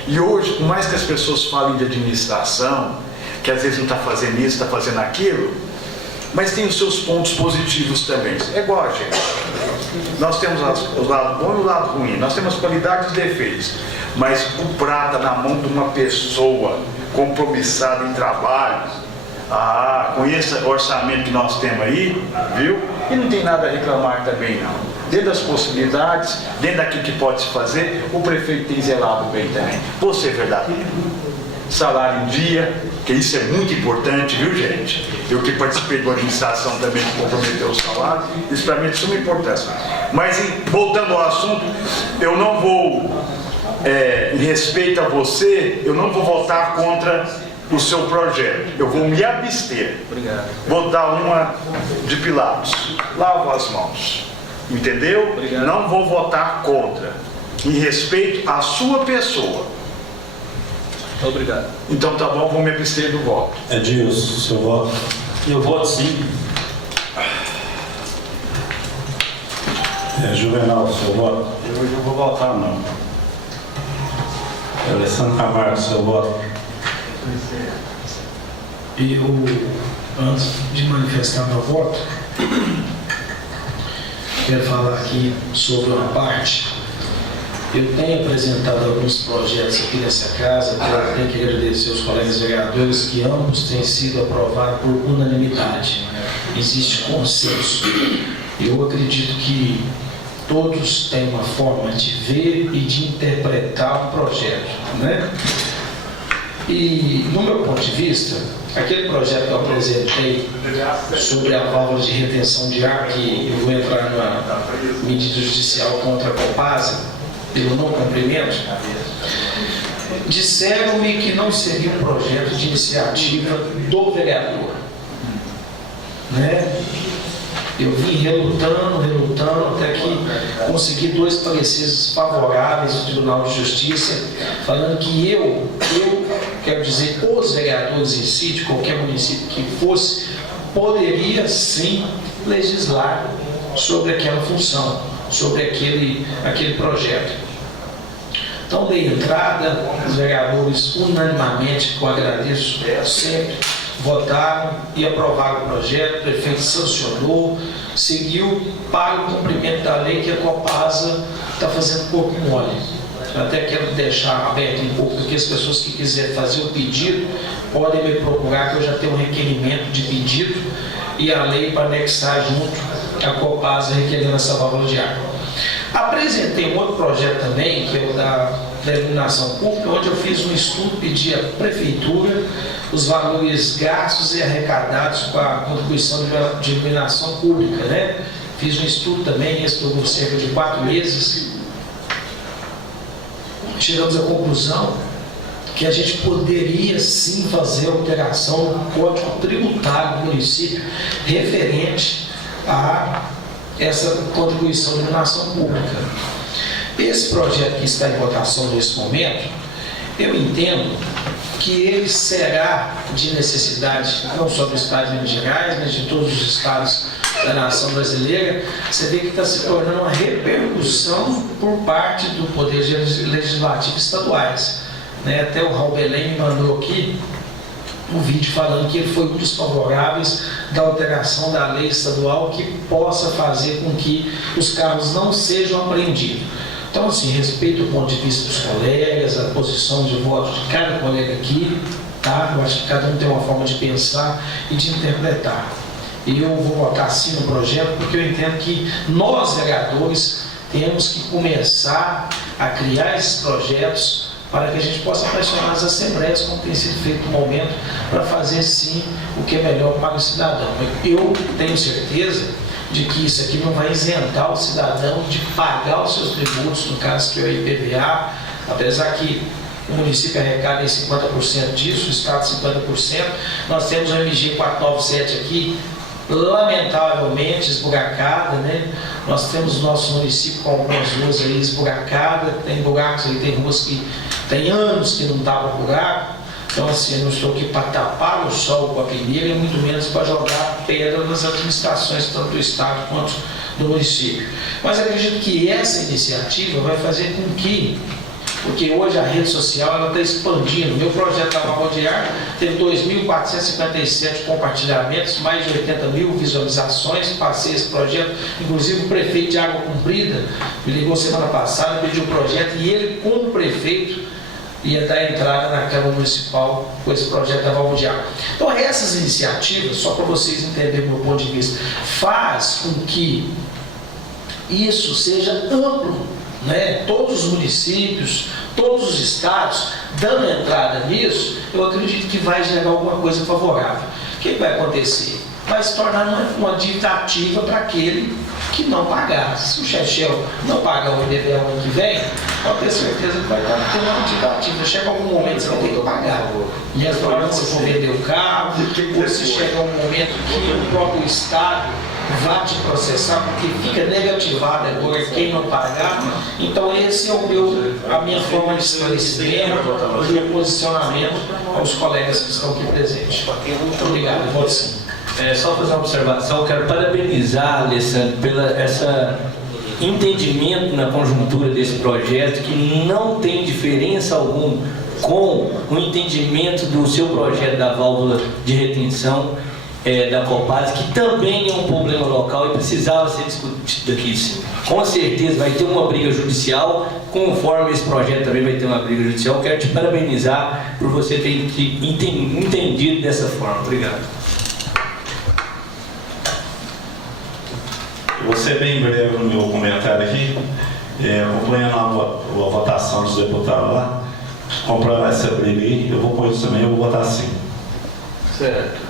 E hoje, por mais que as pessoas falem de administração, que às vezes não está fazendo isso, está fazendo aquilo, mas tem os seus pontos positivos também. É igual a gente. Nós temos o lado bom e o lado ruim. Nós temos qualidades e defeitos. Mas o prata na mão de uma pessoa compromissada em trabalho, com esse orçamento que nós temos aí, viu? E não tem nada a reclamar também, não. Dentro das possibilidades, dentro daquilo que pode se fazer, o prefeito tem zelado bem também. Você é verdadeiro. Salário em dia, que isso é muito importante, viu, gente? Eu que participei de uma administração também que comprometeu o salário, isso para mim é de suma importância. Mas, voltando ao assunto, eu não vou, em respeito a você, eu não vou votar contra o seu projeto. Eu vou me abster. Obrigado. Vou dar uma de Pilatos. Lavo as mãos. Entendeu? Obrigado. Não vou votar contra. Em respeito à sua pessoa. Obrigado. Então tá bom, vou me abster do voto. Edilson, seu voto? Eu voto sim. Juvenal, seu voto? Eu não vou votar, não. Alessandro Camargo, seu voto? Eu, antes de manifestar meu voto, quero falar aqui sobre uma parte. Eu tenho apresentado alguns projetos aqui nessa casa, que eu tenho que agradecer aos colegas vereadores, que ambos têm sido aprovados por unanimidade. Existe consenso. Eu acredito que todos têm uma forma de ver e de interpretar o projeto, né? E, no meu ponto de vista, aquele projeto que eu apresentei sobre a válvula de retenção de ar, que eu vou entrar numa medida judicial contra a Copasa, pelo não cumprimento, disseram-me que não seria um projeto de iniciativa do vereador, né? Eu vim relutando, até que consegui 2 pareceres favoráveis do Tribunal de Justiça, falando que eu quero dizer, os vereadores em si, de qualquer município que fosse, poderia sim legislar sobre aquela função, sobre aquele projeto. Então dei entrada, os vereadores unanimamente, que eu agradeço sempre, votaram e aprovaram o projeto, o prefeito sancionou, seguiu para o cumprimento da lei que a Copasa está fazendo corpo mole. Eu até quero deixar aberto um pouco, porque as pessoas que quiserem fazer o pedido podem me procurar, que eu já tenho um requerimento de pedido e a lei para anexar junto a Copasa requerendo essa válvula de ar. Apresentei um outro projeto também, que é o da iluminação pública, onde eu fiz um estudo, pedi à prefeitura os valores gastos e arrecadados com a contribuição de iluminação pública, né? Fiz um estudo também, esse durou cerca de 4 meses. Chegamos à conclusão que a gente poderia sim fazer alteração no Código Tributário do município referente a essa contribuição de iluminação pública. Esse projeto que está em votação nesse momento, eu entendo que ele será de necessidade não só do estado de Minas Gerais, mas de todos os estados da nação brasileira, você vê que está se tornando uma repercussão por parte do Poder Legislativo estaduais. Né? Até o Raul Belém me mandou aqui um vídeo falando que ele foi um dos favoráveis da alteração da lei estadual que possa fazer com que os carros não sejam apreendidos. Então, assim, respeito o ponto de vista dos colegas, a posição de voto de cada colega aqui, tá? Eu acho que cada um tem uma forma de pensar e de interpretar. E eu vou votar sim no projeto porque eu entendo que nós, vereadores, temos que começar a criar esses projetos para que a gente possa pressionar as assembleias, como tem sido feito no momento, para fazer sim o que é melhor para o cidadão. Eu tenho certeza de que isso aqui não vai isentar o cidadão de pagar os seus tributos, no caso que é o IPVA, apesar que o município arrecada em 50% disso, o Estado 50%, nós temos o MG 497 aqui, lamentavelmente esburacada, né? Nós temos o nosso município com algumas ruas aí esburacadas, tem buracos aí, tem ruas que tem anos que não tava buraco. Então, assim, eu não estou aqui para tapar o sol com a peneira e muito menos para jogar pedra nas administrações, tanto do Estado quanto do município. Mas acredito que essa iniciativa vai fazer com que, porque hoje a rede social está expandindo. Meu projeto da Valdiar teve 2.457 compartilhamentos, mais de 80 mil visualizações. Passei esse projeto, inclusive o prefeito de Água Comprida me ligou semana passada, pediu o projeto e ele, como prefeito, ia dar entrada na Câmara Municipal com esse projeto da válvula de água. Então essas iniciativas, só para vocês entenderem o meu ponto de vista, faz com que isso seja amplo, né? Todos os municípios, todos os estados, dando entrada nisso, eu acredito que vai gerar alguma coisa favorável. O que vai acontecer? Vai se tornar uma dívida ativa para aquele que não pagar. Se o Chechel não pagar o IPVA no ano que vem, pode ter certeza que vai estar tendo uma dívida ativa. Chega algum momento você vai ter que pagar. E as hora você for vender o carro, ou se chega um momento que o próprio Estado vai te processar, porque fica negativado agora quem não pagar. Então esse é a minha forma de esclarecimento, o meu posicionamento aos colegas que estão aqui presentes. Muito obrigado, voto sim. Só fazer uma observação, eu quero parabenizar, Alessandro, pela essa entendimento na conjuntura desse projeto, que não tem diferença alguma com o entendimento do seu projeto da válvula de retenção da Copasa, que também é um problema local e precisava ser discutido aqui, sim. Com certeza vai ter uma briga judicial, conforme esse projeto também vai ter uma briga judicial. Eu quero te parabenizar por você ter entendido dessa forma. Obrigado. Vou ser bem breve no meu comentário aqui, acompanhando a votação dos deputados lá, comprando essa briga aí, eu vou pôr isso também, eu vou votar sim. Certo.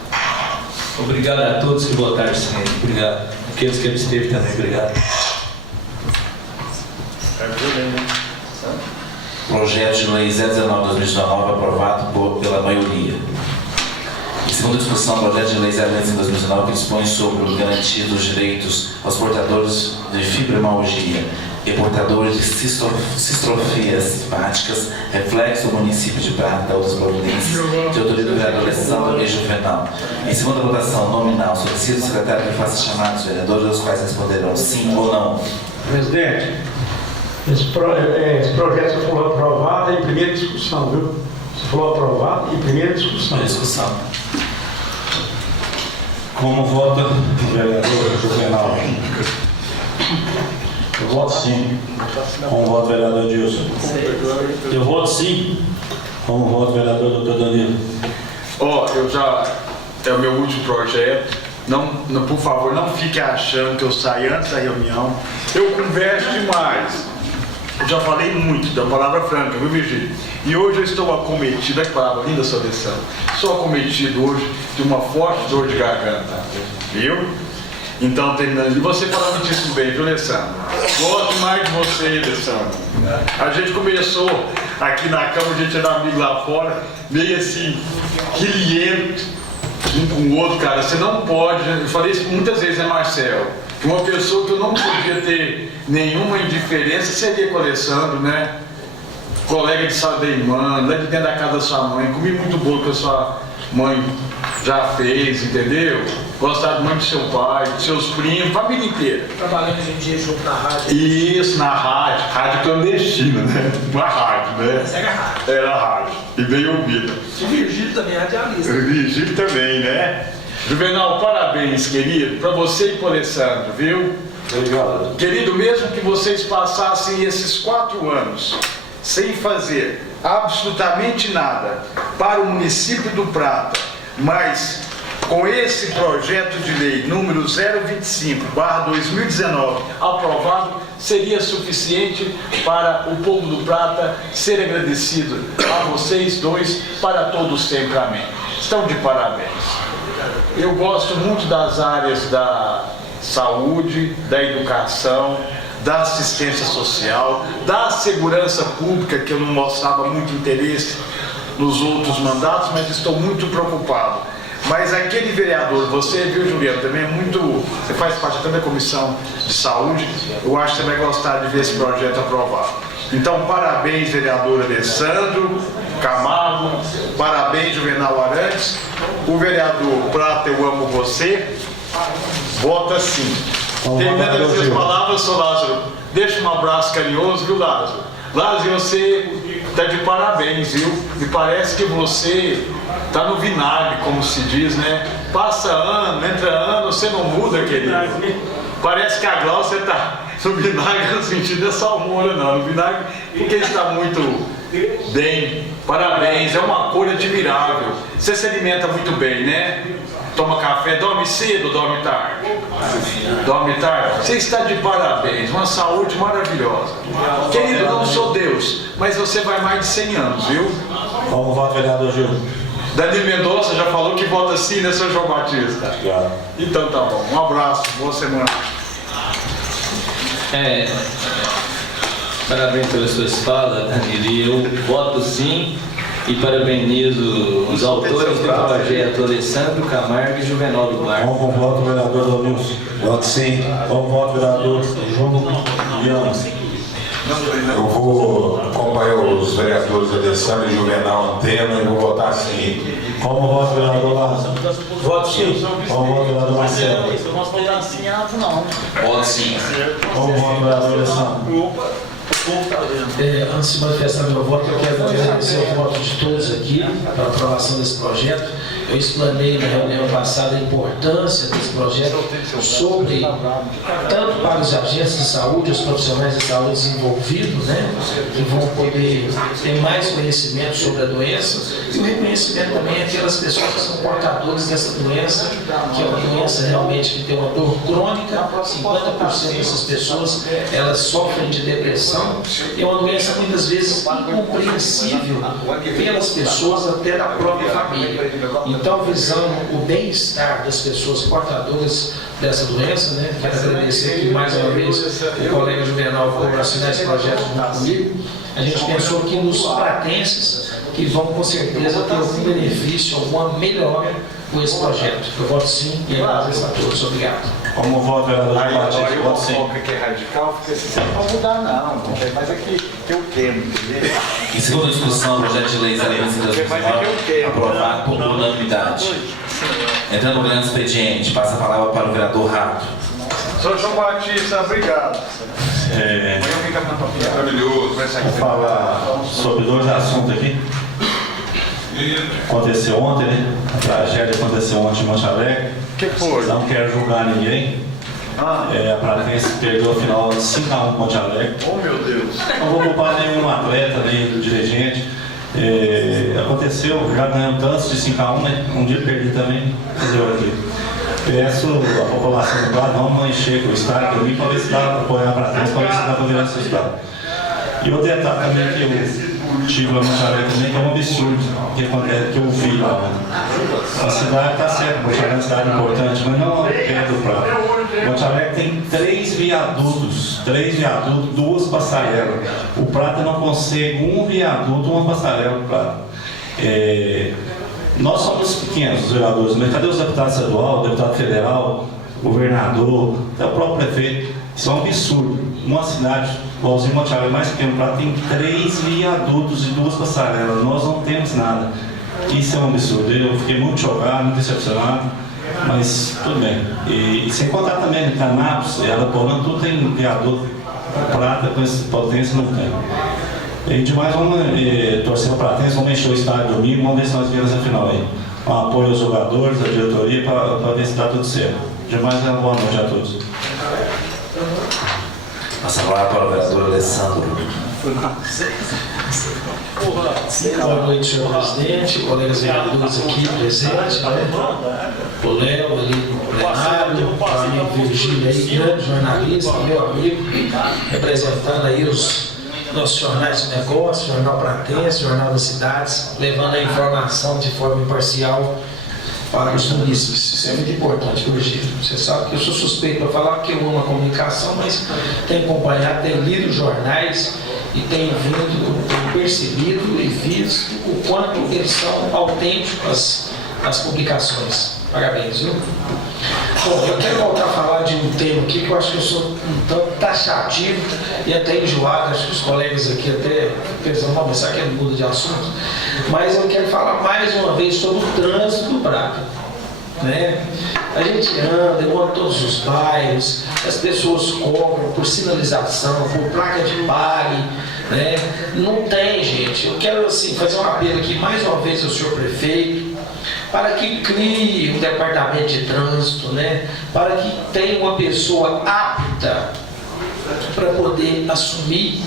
Obrigado a todos que votaram sim. Obrigado. Aqueles que absteve também, obrigado. Projeto de Lei 019/2019 aprovado pela maioria. Em segunda discussão, projeto de lei 025/2019 que dispõe sobre a garantia dos direitos aos portadores de fibromialgia e portadores de cistrofias hepáticas, reflexo do município de Prata e outras providências, de autoria do vereador Alessandro e Juvenal. Em segunda votação nominal, solicito o secretário que faça chamados os vereadores, aos quais responderão sim ou não. Presidente, esse projeto você falou aprovado em primeira discussão, viu? Você falou aprovado em primeira discussão. Como vota o vereador Juvenal? Eu voto sim. Como vota o vereador Dilson? Eu voto sim. Como vota o vereador Dr. Danilo? É o meu último projeto. Por favor, não fique achando que eu saio antes da reunião. Eu converso demais. Eu já falei muito da palavra franca, viu, Virgílio? E hoje eu estou acometido, é claro, linda sua lição. Estou acometido hoje de uma forte dor de garganta, viu? Então, terminando, e você falando disso bem, viu, Alessandro? Gosto mais de você, Alessandro. A gente começou aqui na Câmara, a gente era amigo lá fora, meio assim, quilhento, um com o outro, cara. Você não pode, eu falei isso muitas vezes, né, Marcelo? Que uma pessoa que eu não podia ter nenhuma indiferença seria com o Alessandro, né? colega de sala da irmã, lá de dentro da casa da sua mãe, comi muito bolo que a sua mãe já fez, entendeu? Gostava muito do seu pai, dos seus primos, família inteira. Trabalhando hoje em dia junto na rádio. Isso, na rádio clandestina, né? Uma rádio, né? Mas era rádio. Era rádio, e bem ouvida. E Virgílio também é radialista. Virgílio também, né? Juvenal, parabéns, querido, para você e para o Alessandro, viu? Obrigado. Querido, mesmo que vocês passassem esses 4 anos sem fazer absolutamente nada para o município do Prata, mas com esse projeto de lei número 025/2019 aprovado, seria suficiente para o povo do Prata ser agradecido a vocês dois para todos sempre. Amém. Estão de parabéns. Eu gosto muito das áreas da saúde, da educação, da assistência social, da segurança pública, que eu não mostrava muito interesse nos outros mandatos, mas estou muito preocupado. Mas aquele vereador, você viu, Juliano, também é muito... Você faz parte até da comissão de saúde, eu acho que você vai gostar de ver esse projeto aprovado. Então, parabéns, vereador Alessandro Camargo, parabéns, Juvenal Arantes. O vereador Prata, eu amo você, vota sim. Terminando as minhas palavras, sou Lázaro. Deixa um abraço carinhoso, viu, Lázaro? Lázaro, você está de parabéns, viu? Me parece que você está no vinagre, como se diz, né? Passa ano, entra ano, você não muda, querido. Parece que a Glaucia está no vinagre, no sentido de salmoura, não. No vinagre, porque está muito bem. Parabéns, é uma cor admirável. Você se alimenta muito bem, né? Toma café, dorme cedo, dorme tarde? Dorme tarde? Você está de parabéns, uma saúde maravilhosa. Querido, não sou Deus, mas você vai mais de 100 anos, viu? Como vota, vereador Gil? Danilo Mendonça já falou que vota sim, né, seu João Batista? Obrigado. Então tá bom, um abraço, boa semana. Parabéns pelas suas falas, Danilo. Eu voto sim e parabenizo os autores do projeto Alessandro Camargo e Juvenal do Lar. Como vota o vereador Donilson? Voto sim. Como vota o vereador João Viana? Eu vou acompanhar os vereadores Alessandro e Juvenal Antena e vou votar sim. Como vota o vereador Lázaro? Voto sim. Como vota o vereador Marcelo? Voto sim. Como vota o vereador Alessandro? Antes de manifestar meu voto, eu quero agradecer o voto de todos aqui para a aprovação desse projeto. Eu explanei na reunião passada a importância desse projeto sobre, tanto para os agentes de saúde, os profissionais de saúde desenvolvidos, né, que vão poder ter mais conhecimento sobre a doença, e o reconhecimento também àquelas pessoas que são portadores dessa doença, que é uma doença realmente que tem uma dor crônica. 50% dessas pessoas, elas sofrem de depressão. É uma doença muitas vezes incompreensível pelas pessoas, até da própria família. Então, visando o bem-estar das pessoas portadoras dessa doença, né? Quero agradecer aqui mais uma vez o colega Juvenal por assinar esse projeto junto comigo. A gente pensou aqui nos pratenses, que vão com certeza ter algum benefício, alguma melhora com esse projeto. Eu voto sim e agradeço a todos. Obrigado. Como vota o vereador Batista? Eu Voto sim. que é radical, porque se você não vai mudar não, mas é que eu quero, entendeu? Em segunda discussão, o projeto de lei 025/2019 aprovado por unanimidade. Entrando no grande expediente, passa a palavra para o vereador Rato. Sou João Batista, obrigado. Maravilhoso. Vou falar sobre 2 assuntos aqui. Aconteceu ontem, né? A tragédia aconteceu ontem em Monte Alegre. O que foi? Não quero julgar ninguém. A Pratense perdeu a final de 5-1 em Monte Alegre. Oh, meu Deus. Não vou culpar nenhum atleta, nem do dirigente. Aconteceu, já ganhamos tantos de 5-1, né? Um dia perdi também. Fazer o quê? Peço a população do Prata, vamos encher o estádio domingo para ver se dá para apoiar a Pratense, para ver se dá para virar esse estádio. E o detalhe também que eu tive lá no Monte Alegre também, que é um absurdo que eu vi lá. Né? A cidade está certa, Monte Alegre é uma cidade importante, mas não é do Prata. Monte Alegre tem 3 viadutos, 2 passarelas. O Prata não consegue um viaduto, uma passarela para Prata. Nós somos pequenos, os vereadores, mas cadê os deputados estaduais, o deputado federal, o governador, até o próprio prefeito? Isso é um absurdo. uma cidade, igualzinho Monte Alegre, mais pequeno, Prata, tem 3 viadutos e 2 passarelas. Nós não temos nada. Isso é um absurdo. Eu fiquei muito chocado, muito decepcionado, mas tudo bem. E sem contar também, Canápolis e Araporã, tudo tem viaduto. Prata, com essa potência, não tem. E demais, vamos torcer para a Pratense, vamos encher o estádio domingo, vamos ver se nós viramos a final aí. Um apoio aos jogadores, à diretoria, para ver se dá tudo certo. Demais, uma boa noite a todos. Passa lá para o vereador Alessandro. Boa noite, senhor presidente, colegas vereadores aqui presentes, né? O Léo ali no plenário, o amigo Virgílio aí, grande jornalista, meu amigo, representando aí os nossos jornais de negócio, Jornal Pratense, Jornal das Cidades, levando a informação de forma imparcial para os munícipes. Isso é muito importante, Virgílio. Você sabe que eu sou suspeito para falar porque eu amo a comunicação, mas tenho acompanhado, tenho lido jornais e tenho percebido e visto o quanto eles são autênticos as publicações. Parabéns, viu? Bom, eu quero voltar a falar de um tema aqui que eu acho que eu sou um tanto taxativo e até enjoado. Acho que os colegas aqui até pensam, vamos pensar que é muda de assunto. Mas eu quero falar mais uma vez sobre o trânsito do Prata. Né? A gente anda, eu ando todos os bairros, as pessoas cobram por sinalização, por placa de pague, né? Não tem, gente. Eu quero assim, fazer um apelo aqui mais uma vez ao senhor prefeito, para que crie um departamento de trânsito, né? Para que tenha uma pessoa apta para poder assumir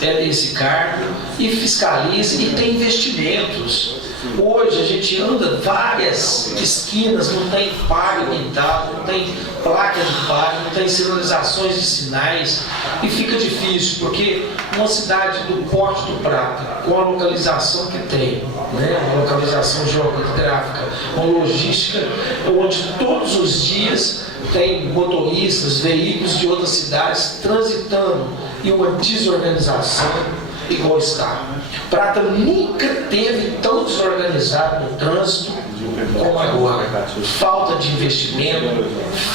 esse cargo e fiscalize e tem investimentos. Hoje a gente anda várias esquinas, não tem palio pintado, não tem placa de palio, não tem sinalizações de sinais e fica difícil, porque uma cidade do Porto do Prata, com a localização que tem, né, uma localização geográfica, uma logística, onde todos os dias tem motoristas, veículos de outras cidades transitando e uma desorganização igual está. Prata nunca teve tão desorganizado no trânsito como agora. Falta de investimento,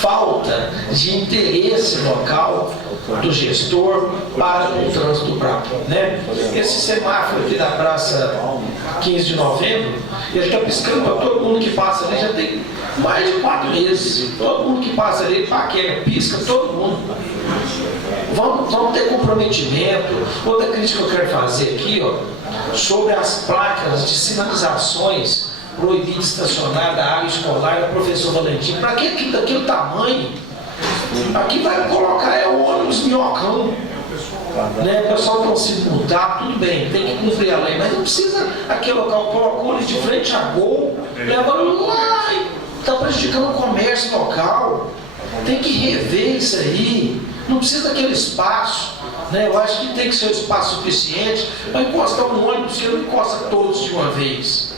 falta de interesse local do gestor para o trânsito do Prata, né? Esse semáforo aqui da Praça 15 de Novembro, ele está piscando para todo mundo que passa ali, já tem mais de 4 meses. Todo mundo que passa ali, paquera, pisca, todo mundo. Vamos ter comprometimento. Outra crítica que eu quero fazer aqui, ó, sobre as placas de sinalizações proibido de estacionar da área escolar da professor Valentim. Para que aquilo daquele tamanho? Aqui vai colocar o ônibus minhocão. Né? O pessoal estão se mudar, tudo bem, tem que cumprir a lei, mas não precisa aquele local, colocou ele de frente a Gol, leva lá e está prejudicando o comércio local. Tem que rever isso aí. Não precisa daquele espaço. Né? Eu acho que tem que ser um espaço suficiente para encostar um ônibus, que não encosta todos de uma vez.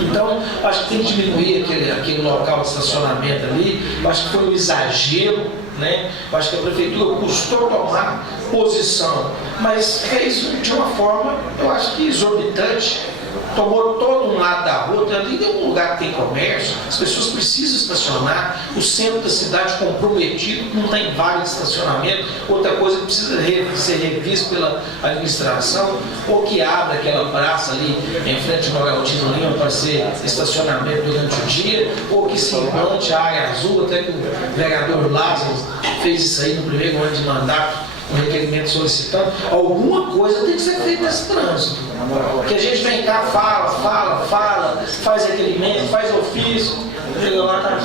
Então, acho que tem que diminuir aquele local de estacionamento ali. Eu acho que foi um exagero, né? Eu acho que a prefeitura custou tomar posição, mas fez de uma forma, eu acho que exorbitante. Tomou todo um lado da rua, ali tem um lugar que tem comércio, as pessoas precisam estacionar, o centro da cidade comprometido, não tem vaga de estacionamento. Outra coisa que precisa ser revista pela administração, ou que abra aquela praça ali em frente ao Galtino Lima para ser estacionamento durante o dia, ou que se implante a área azul, até que o vereador Lázaro fez isso aí no primeiro ano de mandato, um requerimento solicitando. Alguma coisa tem que ser feita nesse trânsito. Que a gente vem cá, fala, faz requerimento, faz ofício, chega lá, tá.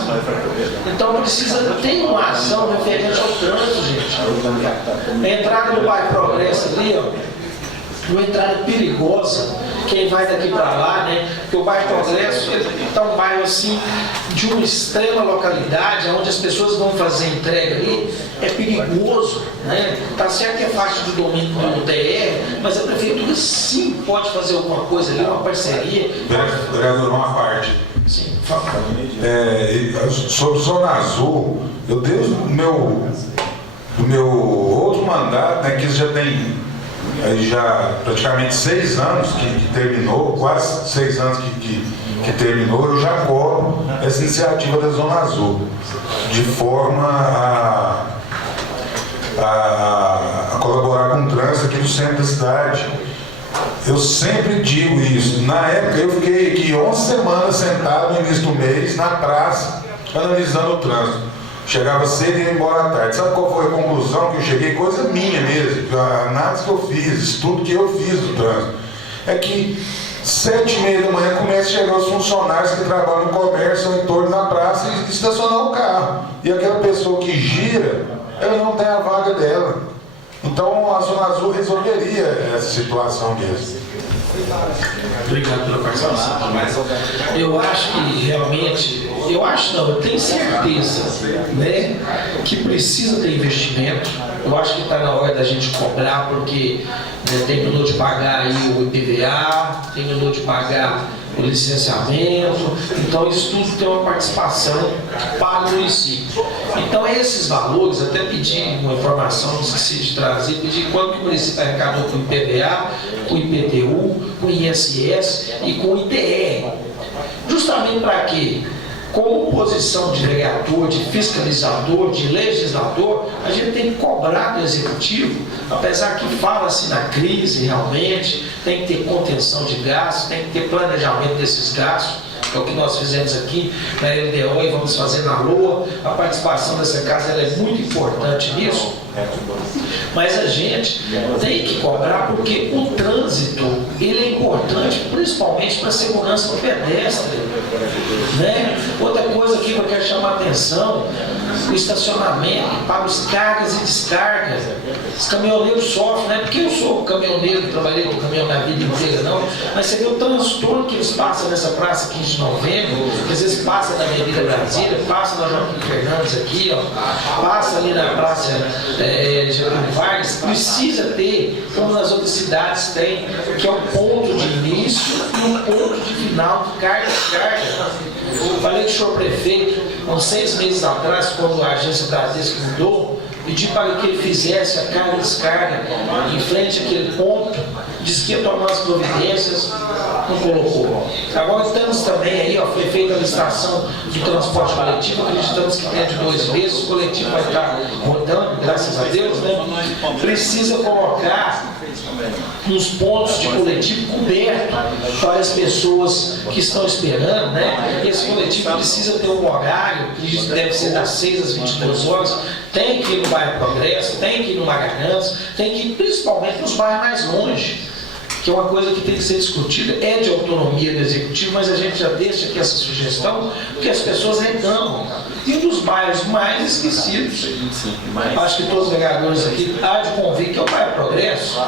Então precisa ter uma ação referente ao trânsito, gente. A entrada do bairro Progresso ali, ó, uma entrada perigosa. Quem vai daqui para lá, né? Porque o bairro Progresso está um bairro assim de uma extrema localidade, onde as pessoas vão fazer entrega ali, é perigoso, né? Tá certo que é faixa de domínio do TR, mas a prefeitura sim pode fazer alguma coisa ali, uma parceria. Vereador, uma parte. Sim, por favor. Sobre Zona Azul, eu desde o meu outro mandato, né, que já tem já praticamente 6 anos que terminou, quase 6 anos que terminou, eu já cobro essa iniciativa da Zona Azul, de forma a colaborar com o trânsito aqui no centro da cidade. Eu sempre digo isso. Na época eu fiquei aqui 11 semanas sentado no início do mês na praça, analisando o trânsito. Chegava cedo e ia embora à tarde. Sabe qual foi a conclusão que eu cheguei? Coisa minha mesmo, a análise que eu fiz, estudo que eu fiz do trânsito. É que 7h30 da manhã começa a chegar os funcionários que trabalham no comércio em torno da praça e estacionar o carro. E aquela pessoa que gira, ela não tem a vaga dela. Então a Zona Azul resolveria essa situação mesmo. Obrigado pela participação. Eu acho que realmente, eu tenho certeza, né, que precisa ter investimento. Eu acho que está na hora da gente cobrar, porque terminou de pagar aí o IPVA, terminou de pagar o licenciamento, então isso tudo tem uma participação para o município. Então esses valores, até pedi uma informação, não esqueci de trazer, pedi quanto que o município arrecadou com o IPVA, com o IPTU, com o ISS e com o ITR. Justamente para quê? Como posição de vereador, de fiscalizador, de legislador, a gente tem que cobrar do executivo, apesar que fala-se na crise realmente, tem que ter contenção de gastos, tem que ter planejamento desses gastos, que é o que nós fizemos aqui na LDO e vamos fazer na LOA. A participação dessa casa ela é muito importante nisso, mas a gente tem que cobrar porque o trânsito ele é importante principalmente para a segurança do pedestre, né? Outra coisa aqui que eu quero chamar a atenção, o estacionamento para os cargas e descargas. Os caminhoneiros sofrem, né? Porque eu sou caminhoneiro, trabalhei com caminhão na vida inteira não, mas você vê o transtorno que eles passam nessa praça 15 de novembro, que às vezes passa na Avenida Brasília, passa na Joaquim Fernandes aqui, ó, passa ali na Praça Getúlio Vargas, precisa ter, como nas outras cidades tem, que é um ponto de início e um ponto de final de carga e descarga. Falei com o senhor prefeito, há uns 6 meses atrás, quando a agência Bradesco mudou, pedi para que ele fizesse a carga e descarga em frente àquele ponto, disse que ia tomar as providências, não colocou. Agora estamos também aí, ó, foi feita a licitação do transporte coletivo, acreditamos que dentro de 2 meses o coletivo vai estar rodando, graças a Deus, né? Precisa colocar nos pontos de coletivo coberto para as pessoas que estão esperando, né? Esse coletivo precisa ter um horário, que deve ser das 6 às 22 horas, tem que ir no bairro Progresso, tem que ir no Magalhães, tem que ir principalmente nos bairros mais longe, que é uma coisa que tem que ser discutida, é de autonomia do executivo, mas a gente já deixa aqui essa sugestão, porque as pessoas reclamam. E um dos bairros mais esquecidos, acho que todos os vereadores aqui há de convir que é o bairro Progresso.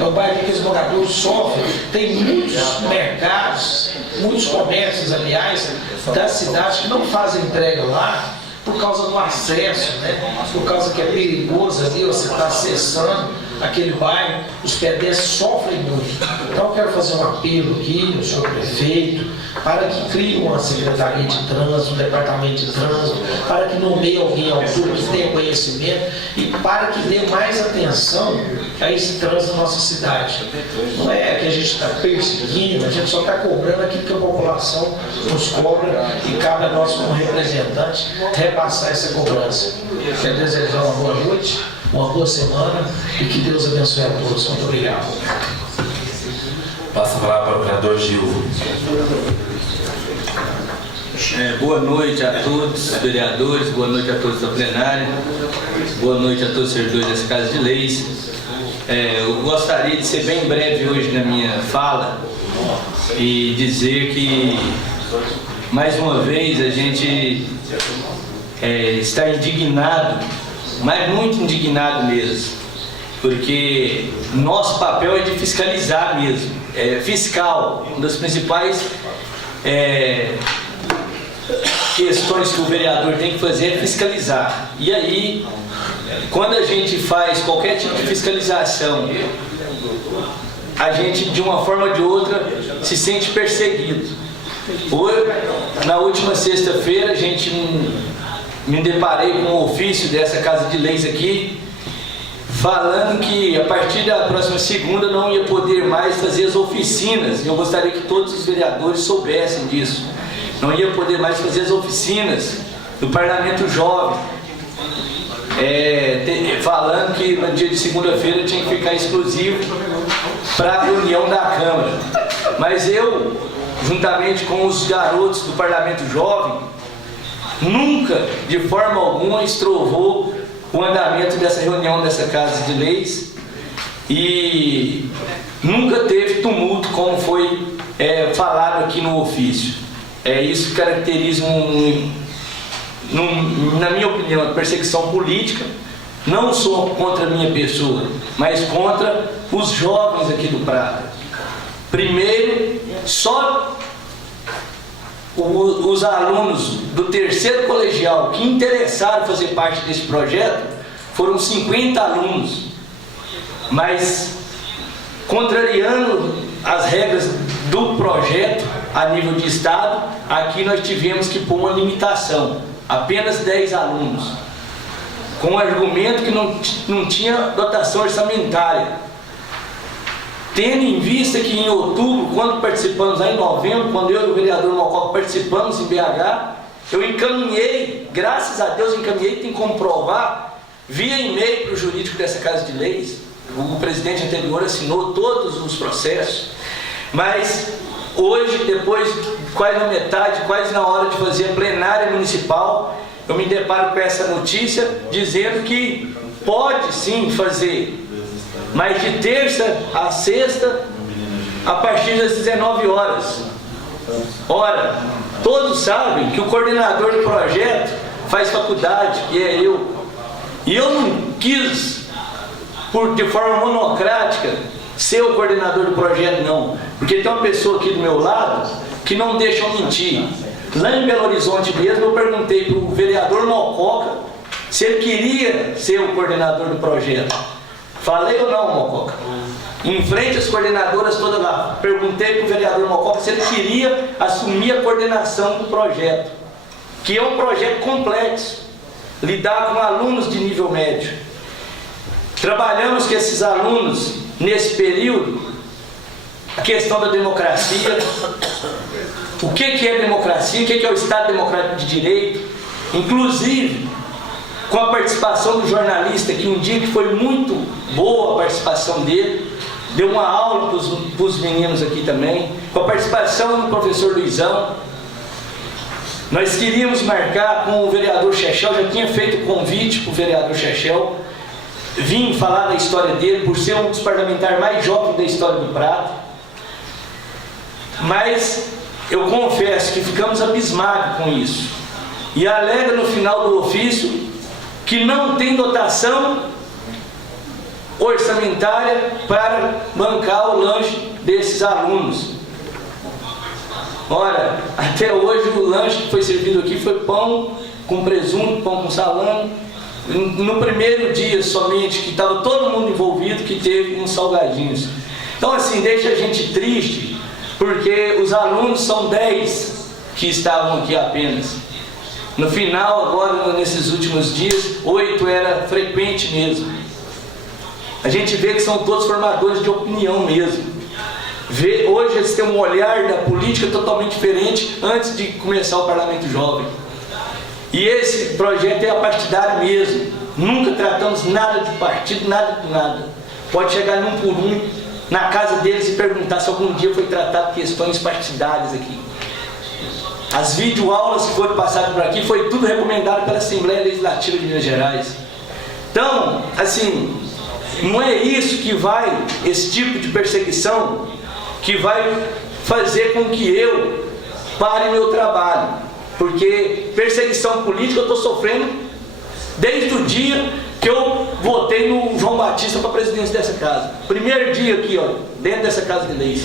É o bairro que os moradores sofrem. Tem muitos mercados, muitos comércios, aliás, da cidade que não fazem entrega lá por causa do acesso, né? Por causa que é perigoso ali, você está acessando aquele bairro, os pedestres sofrem muito. Então eu quero fazer um apelo aqui ao senhor prefeito, para que crie uma secretaria de trânsito, um departamento de trânsito, para que nomeie alguém à altura que tenha conhecimento e para que dê mais atenção a esse trânsito na nossa cidade. Não é que a gente está perseguindo, a gente só está cobrando aquilo que a população nos cobra e cabe a nós como representante repassar essa cobrança. Quero desejar uma boa noite, uma boa semana e que Deus abençoe a todos. Muito obrigado. Passa a palavra para o vereador Gil. Boa noite a todos os vereadores, boa noite a todos da plenária, boa noite a todos os servidores dessa Casa de Leis. Eu gostaria de ser bem breve hoje na minha fala e dizer que, mais uma vez, a gente está indignado, mas muito indignado mesmo, porque nosso papel é de fiscalizar mesmo, é fiscal, uma das principais questões que o vereador tem que fazer é fiscalizar. E aí, quando a gente faz qualquer tipo de fiscalização, a gente, de uma forma ou de outra, se sente perseguido. Na última sexta-feira, a gente me deparei com um ofício dessa Casa de Leis aqui, falando que a partir da próxima segunda não ia poder mais fazer as oficinas. Eu gostaria que todos os vereadores soubessem disso. Não ia poder mais fazer as oficinas do Parlamento Jovem. falando que no dia de segunda-feira tinha que ficar exclusivo para a reunião da Câmara. Mas eu, juntamente com os garotos do Parlamento Jovem, nunca, de forma alguma, estrovou o andamento dessa reunião dessa Casa de Leis e nunca teve tumulto como foi falado aqui no ofício. Isso caracteriza, na minha opinião, a perseguição política, não só contra a minha pessoa, mas contra os jovens aqui do Prata. Primeiro, só os alunos do terceiro colegial que interessaram em fazer parte desse projeto foram 50 alunos, mas contrariando as regras do projeto a nível de estado, aqui nós tivemos que pôr uma limitação, apenas 10 alunos, com o argumento que não tinha dotação orçamentária. Tendo em vista que em outubro, quando participamos, lá em novembro, quando eu e o vereador Mococa participamos em BH, eu encaminhei, graças a Deus encaminhei, tem como provar, via e-mail para o jurídico dessa Casa de Leis. O presidente anterior assinou todos os processos, mas hoje, depois, quase na metade, quase na hora de fazer a plenária municipal, eu me deparo com essa notícia dizendo que pode sim fazer, mas de terça a sexta, a partir das 19 horas. Ora, todos sabem que o coordenador do projeto faz faculdade, e é eu. E eu não quis, de forma monocrática, ser o coordenador do projeto, não. Porque tem uma pessoa aqui do meu lado que não deixa eu mentir. Lá em Belo Horizonte mesmo, eu perguntei para o vereador Mococa se ele queria ser o coordenador do projeto. Falei ou não, Mococa? Em frente às coordenadoras todas lá, perguntei para o vereador Mococa se ele queria assumir a coordenação do projeto, que é um projeto complexo, lidar com alunos de nível médio. Trabalhamos com esses alunos nesse período a questão da democracia, o que é democracia, o que é o Estado Democrático de Direito, inclusive com a participação do jornalista, que um dia que foi muito boa a participação dele, deu uma aula para os meninos aqui também, com a participação do professor Luizão. Nós queríamos marcar com o vereador Chechel, já tinha feito o convite para o vereador Chechel, vim falar da história dele, por ser um dos parlamentares mais jovens da história do Prata, mas eu confesso que ficamos abismados com isso, e alega no final do ofício que não tem dotação orçamentária para bancar o lanche desses alunos. Ora, até hoje o lanche que foi servido aqui foi pão com presunto, pão com salame. No primeiro dia somente, que estava todo mundo envolvido, que teve uns salgadinhos. Então assim, deixa a gente triste, porque os alunos são 10 que estavam aqui apenas. No final, agora, nesses últimos dias, 8 era frequente mesmo. A gente vê que são todos formadores de opinião mesmo. Hoje eles têm um olhar da política totalmente diferente antes de começar o Parlamento Jovem. E esse projeto é apartidário mesmo. Nunca tratamos nada de partido, nada de nada. Pode chegar num por um na casa deles e perguntar se algum dia foi tratado questões partidárias aqui. As videoaulas que foram passadas por aqui foi tudo recomendado pela Assembleia Legislativa de Minas Gerais. Então, assim, não é isso que vai, esse tipo de perseguição, que vai fazer com que eu pare meu trabalho. Porque perseguição política eu estou sofrendo desde o dia que eu votei no João Batista para a presidência dessa casa. Primeiro dia aqui, ó, dentro dessa Casa de Leis.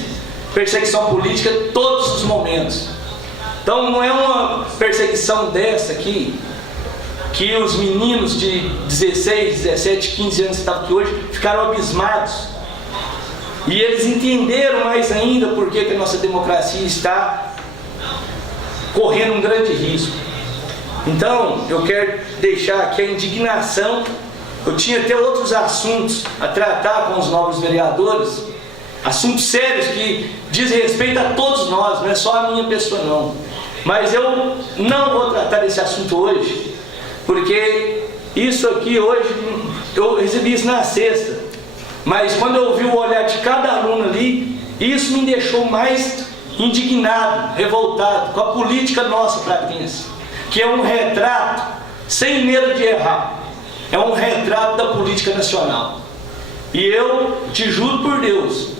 Perseguição política todos os momentos. Então não é uma perseguição dessa aqui, que os meninos de 16, 17, 15 anos que estavam aqui hoje ficaram abismados. E eles entenderam mais ainda por que a nossa democracia está correndo um grande risco. Então, eu quero deixar aqui a indignação. Eu tinha até outros assuntos a tratar com os novos vereadores, assuntos sérios que dizem respeito a todos nós, não é só a minha pessoa não. Mas eu não vou tratar desse assunto hoje, porque Isso aqui hoje, eu recebi isso na sexta, mas quando eu vi o olhar de cada aluno ali, isso me deixou mais indignado, revoltado com a política nossa pratense, que é um retrato, sem medo de errar, é um retrato da política nacional. E eu te juro por Deus,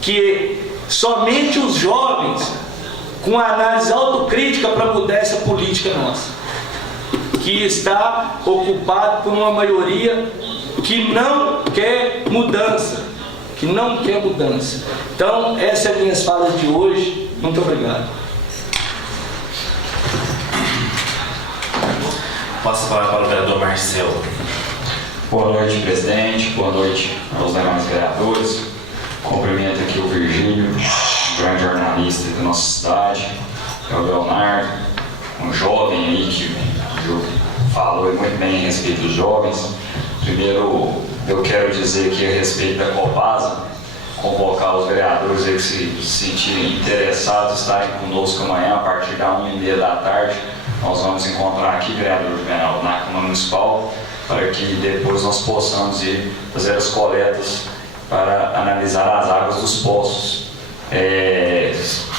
que somente os jovens, com análise autocrítica para mudar essa política nossa, que está ocupado por uma maioria que não quer mudança, Então, essas são as minhas falas de hoje. Muito obrigado. Posso falar para o vereador Marcelo. Boa noite, presidente. Boa noite aos demais vereadores. Cumprimento aqui o Virgílio, grande jornalista da nossa cidade, é o Leonardo, um jovem aí que falou muito bem a respeito dos jovens. Primeiro, eu quero dizer aqui a respeito da Copasa, convocar os vereadores aí que se sentirem interessados estarem conosco amanhã a partir da 1h30 da tarde. Nós vamos encontrar aqui, vereador Juvenal, na Câmara Municipal, para que depois nós possamos ir fazer as coletas para analisar as águas dos poços.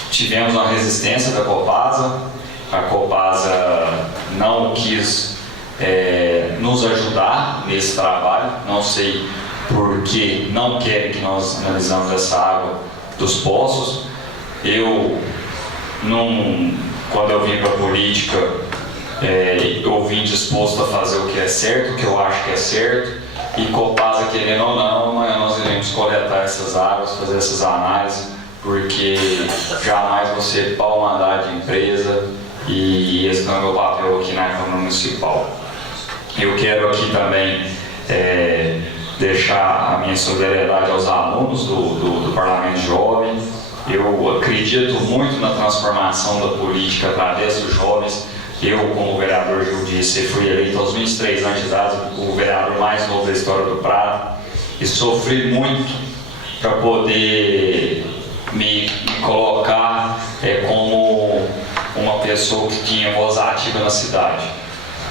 Tivemos uma resistência da Copasa, a Copasa não quis nos ajudar nesse trabalho, não sei por que não querem que nós analisemos essa água dos poços. Quando eu vim para a política, eu vim disposto a fazer o que é certo, o que eu acho que é certo, e Copasa, querendo ou não, amanhã nós iremos coletar essas águas, fazer essas análises, porque jamais você pau mandar de empresa, e esse não é o meu papel aqui na Câmara Municipal. Eu quero aqui também deixar a minha solidariedade aos alunos do Parlamento Jovem. Eu acredito muito na transformação da política através dos jovens. Eu, como vereador, eu disse, fui eleito aos 23 anos de idade, o vereador mais novo da história do Prata, e sofri muito para poder me colocar como uma pessoa que tinha voz ativa na cidade.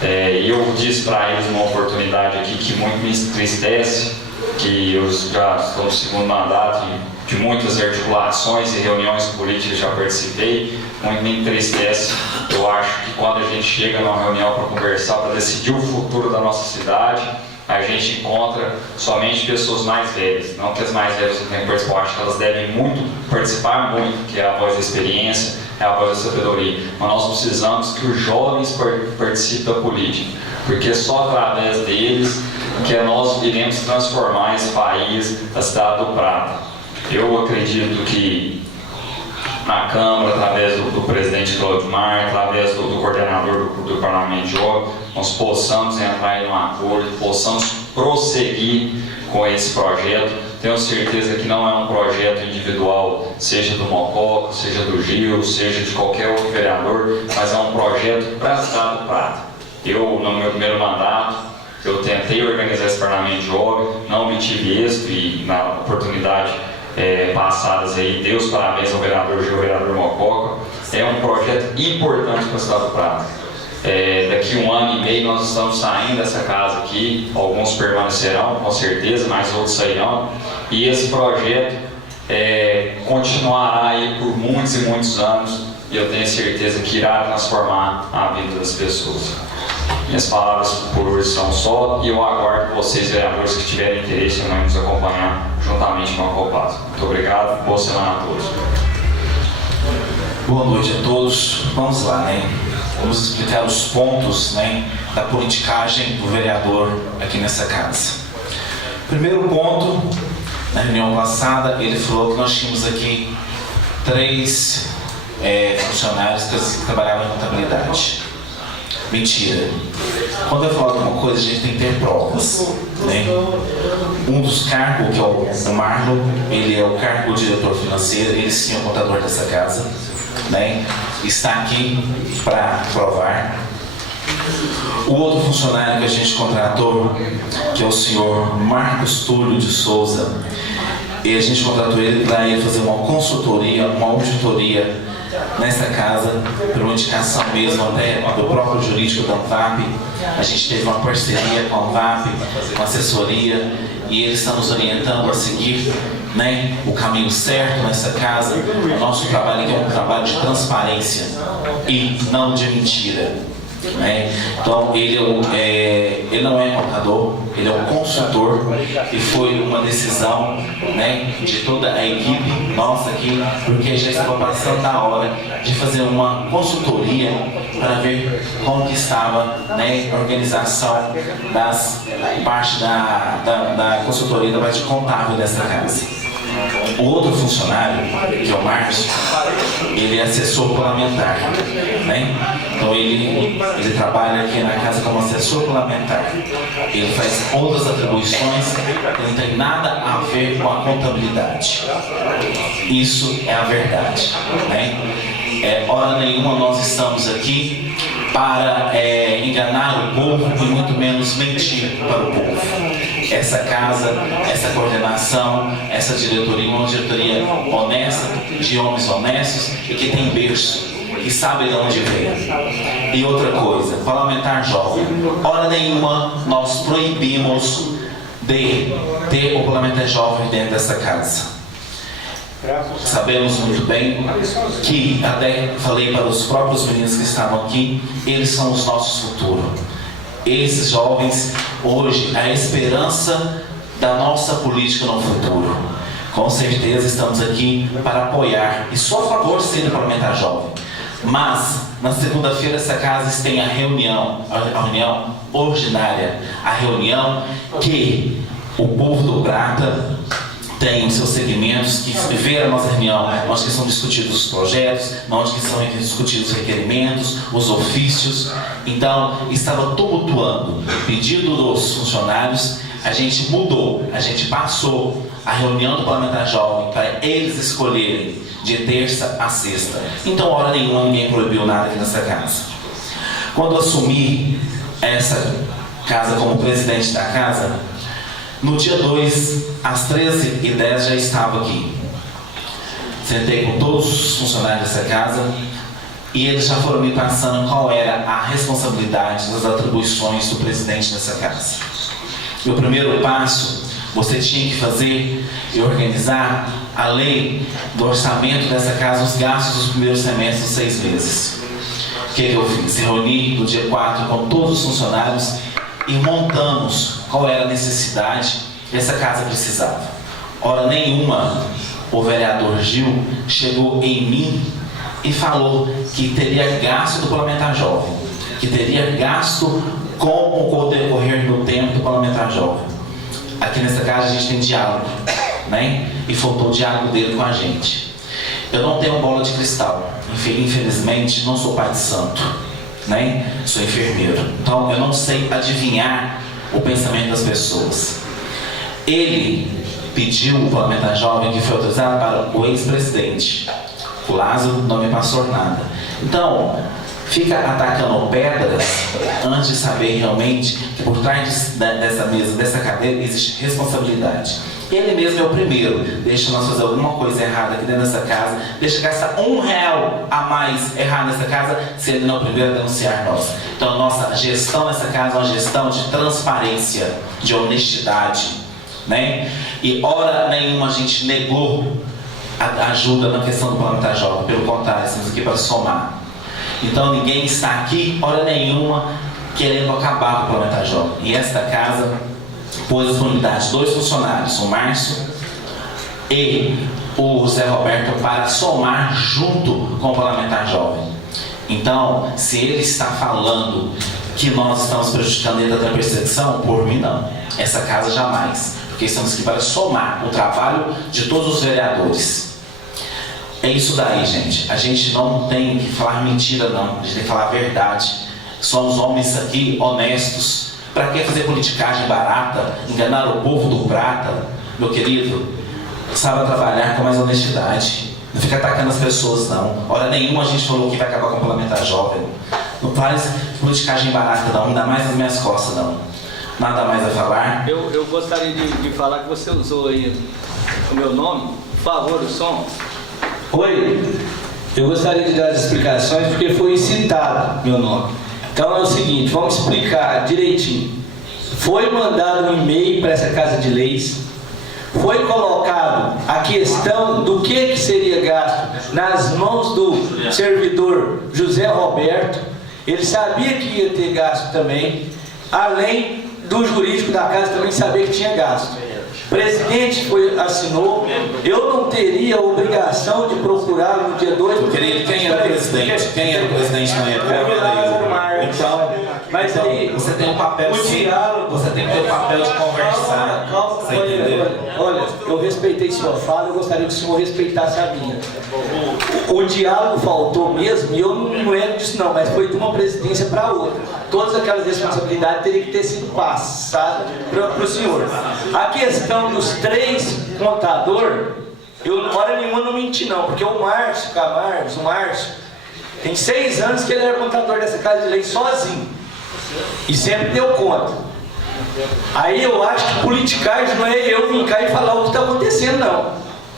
E eu disse para eles uma oportunidade aqui que muito me entristece, que eu já estou no segundo mandato e de muitas articulações e reuniões políticas já participei, muito me entristece. Eu acho que quando a gente chega numa reunião para conversar, para decidir o futuro da nossa cidade, a gente encontra somente pessoas mais velhas. Não que as mais velhas não tenham participado, acho que elas devem participar muito, que é a voz da experiência, é a voz da sabedoria. Mas nós precisamos que os jovens participem da política, porque só através deles que nós iremos transformar esse país, a cidade do Prata. Eu acredito que na Câmara, através do presidente Claudimar, através do coordenador do Parlamento Jovem, nós possamos entrar em um acordo, possamos prosseguir com esse projeto. Tenho certeza que não é um projeto individual, seja do Mococa, seja do Gil, seja de qualquer outro vereador, mas é um projeto para a cidade do Prata. Eu, no meu primeiro mandato, eu tentei organizar esse Parlamento Jovem, não obtive êxito e na oportunidade passadas aí, dei os parabéns ao vereador Gil, ao vereador Mococa. É um projeto importante para a cidade do Prata. Daqui 1 ano e meio nós estamos saindo dessa casa aqui, alguns permanecerão com certeza, mas outros sairão, e esse projeto continuará aí por muitos e muitos anos, e eu tenho certeza que irá transformar a vida das pessoas. Minhas palavras por hoje são só, e eu aguardo vocês, vereadores, que tiverem interesse em nos acompanhar juntamente com a Copasa. Muito obrigado, boa semana a todos. Boa noite a todos. Vamos lá, Vamos explicar os pontos, da politicagem do vereador aqui nessa casa. Primeiro ponto, na reunião passada, ele falou que nós tínhamos aqui 3 funcionários que trabalhavam em contabilidade. Mentira. Quando eu falo alguma coisa, a gente tem que ter provas. Um dos cargos, que é o Marlon, ele é o cargo do diretor financeiro, ele sim é o contador dessa casa. Está aqui para provar. O outro funcionário que a gente contratou, que é o senhor Marcos Túlio de Souza, E a gente contratou ele para ele fazer uma consultoria, uma auditoria nessa casa, por uma indicação mesmo até do próprio jurídico da UNVAP. A gente teve uma parceria com a UNVAP, uma assessoria, e eles estão nos orientando a seguir, né, o caminho certo nessa casa. O nosso trabalho aqui é um trabalho de transparência e não de mentira. Então ele não é contador, ele é um consultor, e foi uma decisão, né, de toda a equipe nossa aqui, porque já estava passando da hora de fazer uma consultoria para ver como que estava, né, a organização das parte da consultoria da parte contábil dessa casa. O outro funcionário, que é o Marcos, ele é assessor parlamentar, né? Então ele trabalha aqui na casa como assessor parlamentar. Ele faz outras atribuições que não tem nada a ver com a contabilidade. Isso é a verdade, né? Hora nenhuma nós estamos aqui para enganar o povo e muito menos mentir para o povo. Essa casa, essa coordenação, essa diretoria, uma diretoria honesta, de homens honestos e que tem berço, que sabe de onde veio. E outra coisa, parlamentar jovem, hora nenhuma nós proibimos de ter o parlamentar jovem dentro dessa casa. Sabemos muito bem que, até falei para os próprios meninos que estavam aqui, eles são os nossos futuros. Esses jovens, hoje, a esperança da nossa política no futuro. Com certeza estamos aqui para apoiar, e sou a favor de ser parlamentar jovem. Mas, na segunda-feira, essa casa tem a reunião ordinária, a reunião que o povo do Prata tem os seus segmentos, que vê a nossa reunião, onde que são discutidos os projetos, onde que são discutidos os requerimentos, os ofícios. Então, estava tumultuando. Pedido dos funcionários, a gente mudou, a gente passou a reunião do parlamentar jovem para eles escolherem de terça a sexta. Então, hora nenhuma, ninguém proibiu nada aqui nessa casa. Quando assumi essa casa como presidente da casa, no dia 2, às 13h10, já estava aqui. Sentei com todos os funcionários dessa casa e eles já foram me passando qual era a responsabilidade das atribuições do presidente dessa casa. E o primeiro passo, você tinha que fazer e organizar a lei do orçamento dessa casa, os gastos dos primeiros semestres dos 6 meses. O que eu fiz? Reuni no dia 4 com todos os funcionários e montamos qual era a necessidade que essa casa precisava. Hora nenhuma, o vereador Gil chegou em mim e falou que teria gasto do parlamentar jovem, que teria gasto com o decorrer do tempo do parlamentar jovem. Aqui nessa casa a gente tem diálogo, né? E faltou o diálogo dele com a gente. Eu não tenho bola de cristal, infelizmente não sou pai de santo, né? Sou enfermeiro, então eu não sei adivinhar o pensamento das pessoas. Ele pediu o parlamentar jovem que foi autorizado para o ex-presidente. O Lázaro não me passou nada. Então, fica atacando pedras antes de saber realmente que por trás dessa mesa, dessa cadeira, existe responsabilidade. Ele mesmo é o primeiro. Deixa nós fazer alguma coisa errada aqui dentro dessa casa, deixa gastar R$1 a mais errado nessa casa, se ele não é o primeiro a denunciar nós. Então a nossa gestão nessa casa é uma gestão de transparência, de honestidade, né? E hora nenhuma a gente negou a ajuda na questão do parlamentar jovem, pelo contrário, estamos aqui para somar. Então ninguém está aqui, hora nenhuma, querendo acabar com o parlamentar jovem. E esta casa pôs a disponibilidade de 2 funcionários, o Márcio e o Zé Roberto, para somar junto com o parlamentar jovem. Então, se ele está falando que nós estamos prejudicando ele da percepção, por mim não. Essa casa jamais. Porque estamos aqui para somar o trabalho de todos os vereadores. É isso daí, gente. A gente não tem que falar mentira, não. A gente tem que falar a verdade. Somos homens aqui honestos. Para que fazer politicagem barata, enganar o povo do Prata, meu querido? Saiba trabalhar com mais honestidade. Não fica atacando as pessoas, não. Hora nenhuma a gente falou que vai acabar com o parlamentar jovem. Não faz politicagem barata, não. Ainda mais nas minhas costas, não. Nada mais a falar. Eu gostaria de falar que você usou aí o meu nome, por favor, o som. Oi, eu gostaria de dar as explicações porque foi citado meu nome. Então é o seguinte, vamos explicar direitinho. Foi mandado um e-mail para essa Casa de Leis, foi colocado a questão do que seria gasto nas mãos do servidor José Roberto. Ele sabia que ia ter gasto também, além do jurídico da casa também saber que tinha gasto. O presidente assinou, eu não teria a obrigação de procurar no dia 2. Querido, quem era o presidente? Quem era o presidente na época? Então, mas aí você tem um papel de diálogo, você tem que ter o papel de conversar. Você entendeu? Olha, eu respeitei sua fala, eu gostaria que o senhor respeitasse a minha. O diálogo faltou mesmo, e eu não lembro disso não, mas foi de uma presidência para outra. Todas aquelas responsabilidades teriam que ter sido passadas para o senhor. A questão dos 3 contadores, eu hora nenhuma não menti não, porque o Márcio Camargo, tem 6 anos que ele era contador dessa Casa de Leis sozinho. E sempre deu conta. Aí eu acho que politicagem não é eu vir cá e falar o que está acontecendo, não.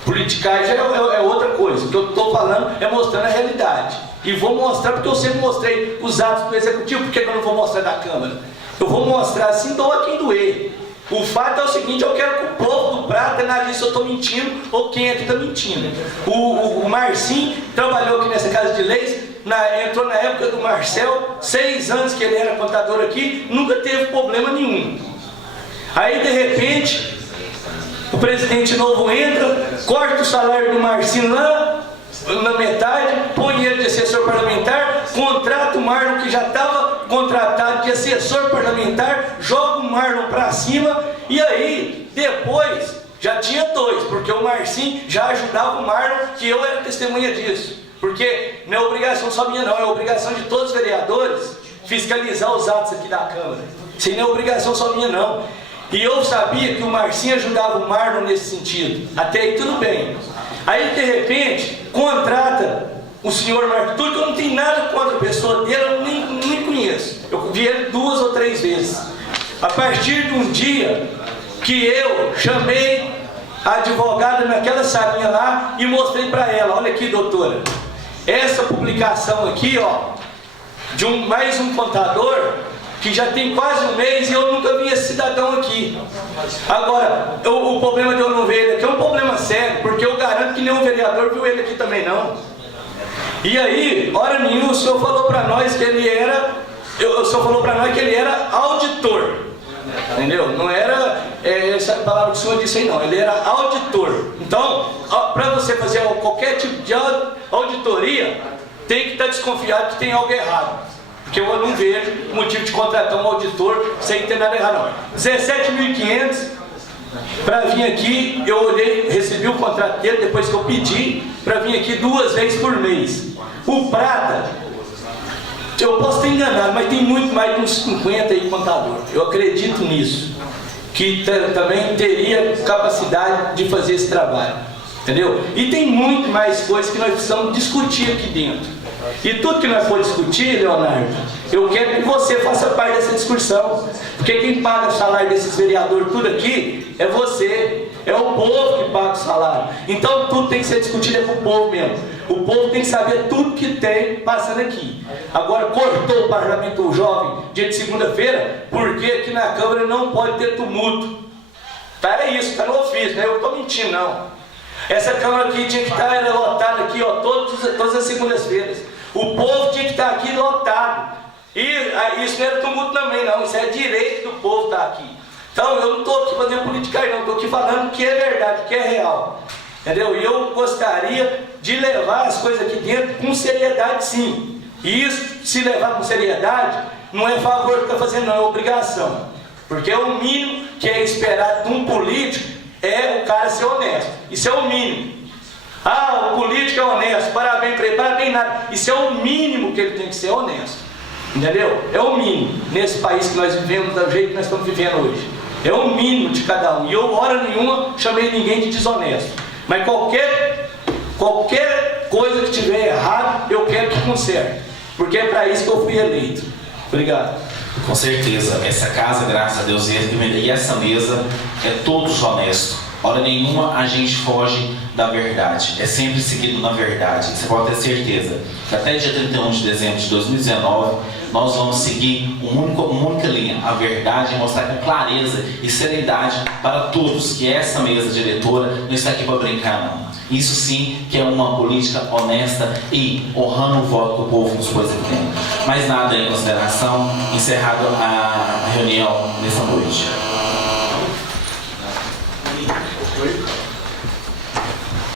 Politicagem é outra coisa. O que eu estou falando é mostrando a realidade. E vou mostrar porque eu sempre mostrei os atos do Executivo. Por que eu não vou mostrar da Câmara? Eu vou mostrar assim, doa quem doer. O fato é o seguinte, eu quero que o povo do Prata analise se eu estou mentindo ou quem é que está mentindo. O Marcinho trabalhou aqui nessa Casa de Leis, entrou na época do Marcel, 6 anos que ele era contador aqui, nunca teve problema nenhum. Aí de repente, o presidente novo entra, corta o salário do Marcinho lá, na metade, põe ele de assessor parlamentar, contrata o Marlon que já estava contratado de assessor parlamentar, joga o Marlon para cima e aí depois já tinha 2, porque o Marcinho já ajudava o Marlon, que eu era testemunha disso, porque não é obrigação só minha não, é obrigação de todos os vereadores fiscalizar os atos aqui da Câmara, isso não é obrigação só minha não. E eu sabia que o Marcinho ajudava o Marlon nesse sentido, até aí tudo bem. Aí de repente contrata o senhor Marco Túlio, que eu não tenho nada contra a pessoa dele, eu nem conheço. Eu vi ele 2 ou 3 vezes. A partir de um dia que eu chamei a advogada naquela salinha lá e mostrei para ela, olha aqui doutora, essa publicação aqui, ó, de mais um contador que já tem quase 1 mês e eu nunca vi esse cidadão aqui. Agora, o problema de eu não ver ele aqui é um problema sério, porque eu garanto que nenhum vereador viu ele aqui também não. E aí, hora nenhuma, o senhor falou para nós que ele era, o senhor falou para nós que ele era auditor, entendeu? Não era essa palavra que o senhor disse aí não, ele era auditor. Então, para você fazer qualquer tipo de auditoria, tem que estar desconfiado que tem algo errado. Porque eu não vejo motivo de contratar um auditor sem ter nada errado não. 17.500 para vir aqui, eu olhei, recebi o contrato dele depois que eu pedi para vir aqui 2 vezes por mês. O Prata, eu posso ter enganado, mas tem muito mais de uns 50 aí contador. Eu acredito nisso, que também teria capacidade de fazer esse trabalho, entendeu? E tem muito mais coisas que nós precisamos discutir aqui dentro. E tudo que nós for discutir, Leonardo, eu quero que você faça parte dessa discussão. Porque quem paga o salário desses vereadores tudo aqui é você. É o povo que paga o salário. Então tudo tem que ser discutido com o povo mesmo. O povo tem que saber tudo que tem passando aqui. Agora cortou o parlamento jovem dia de segunda-feira, porque aqui na Câmara não pode ter tumulto. Tá, é isso, tá no ofício, né? Eu não estou mentindo não. Essa Câmara aqui tinha que estar lotada aqui, ó, todas as segundas-feiras. O povo tinha que estar aqui lotado. E isso não era tumulto também, não. Isso é direito do povo estar aqui. Então eu não estou aqui fazendo política, não. Estou aqui falando o que é verdade, o que é real. Entendeu? E eu gostaria de levar as coisas aqui dentro com seriedade, sim. E isso, se levar com seriedade, não é favor que está fazendo, não. É obrigação. Porque é o mínimo que é esperado de um político, é o cara ser honesto. Isso é o mínimo. Ah, o político é honesto, parabéns para ele, parabéns nada. Isso é o mínimo que ele tem que ser honesto. Entendeu? É o mínimo nesse país que nós vivemos, do jeito que nós estamos vivendo hoje. É o mínimo de cada um. E eu, hora nenhuma, chamei ninguém de desonesto. Mas qualquer coisa que tiver errado, eu quero que conserte. Porque é para isso que eu fui eleito. Obrigado. Com certeza, essa casa, graças a Deus, e essa mesa é todos honestos. Hora nenhuma a gente foge da verdade, é sempre seguido na verdade. Você pode ter certeza que até dia 31 de dezembro de 2019 nós vamos seguir uma única linha, a verdade, e mostrar com clareza e serenidade para todos que essa mesa diretora não está aqui para brincar, não. Isso sim que é uma política honesta e honrando o voto que o povo nos pôs aqui dentro. Mais nada em consideração, encerrado a reunião nessa noite.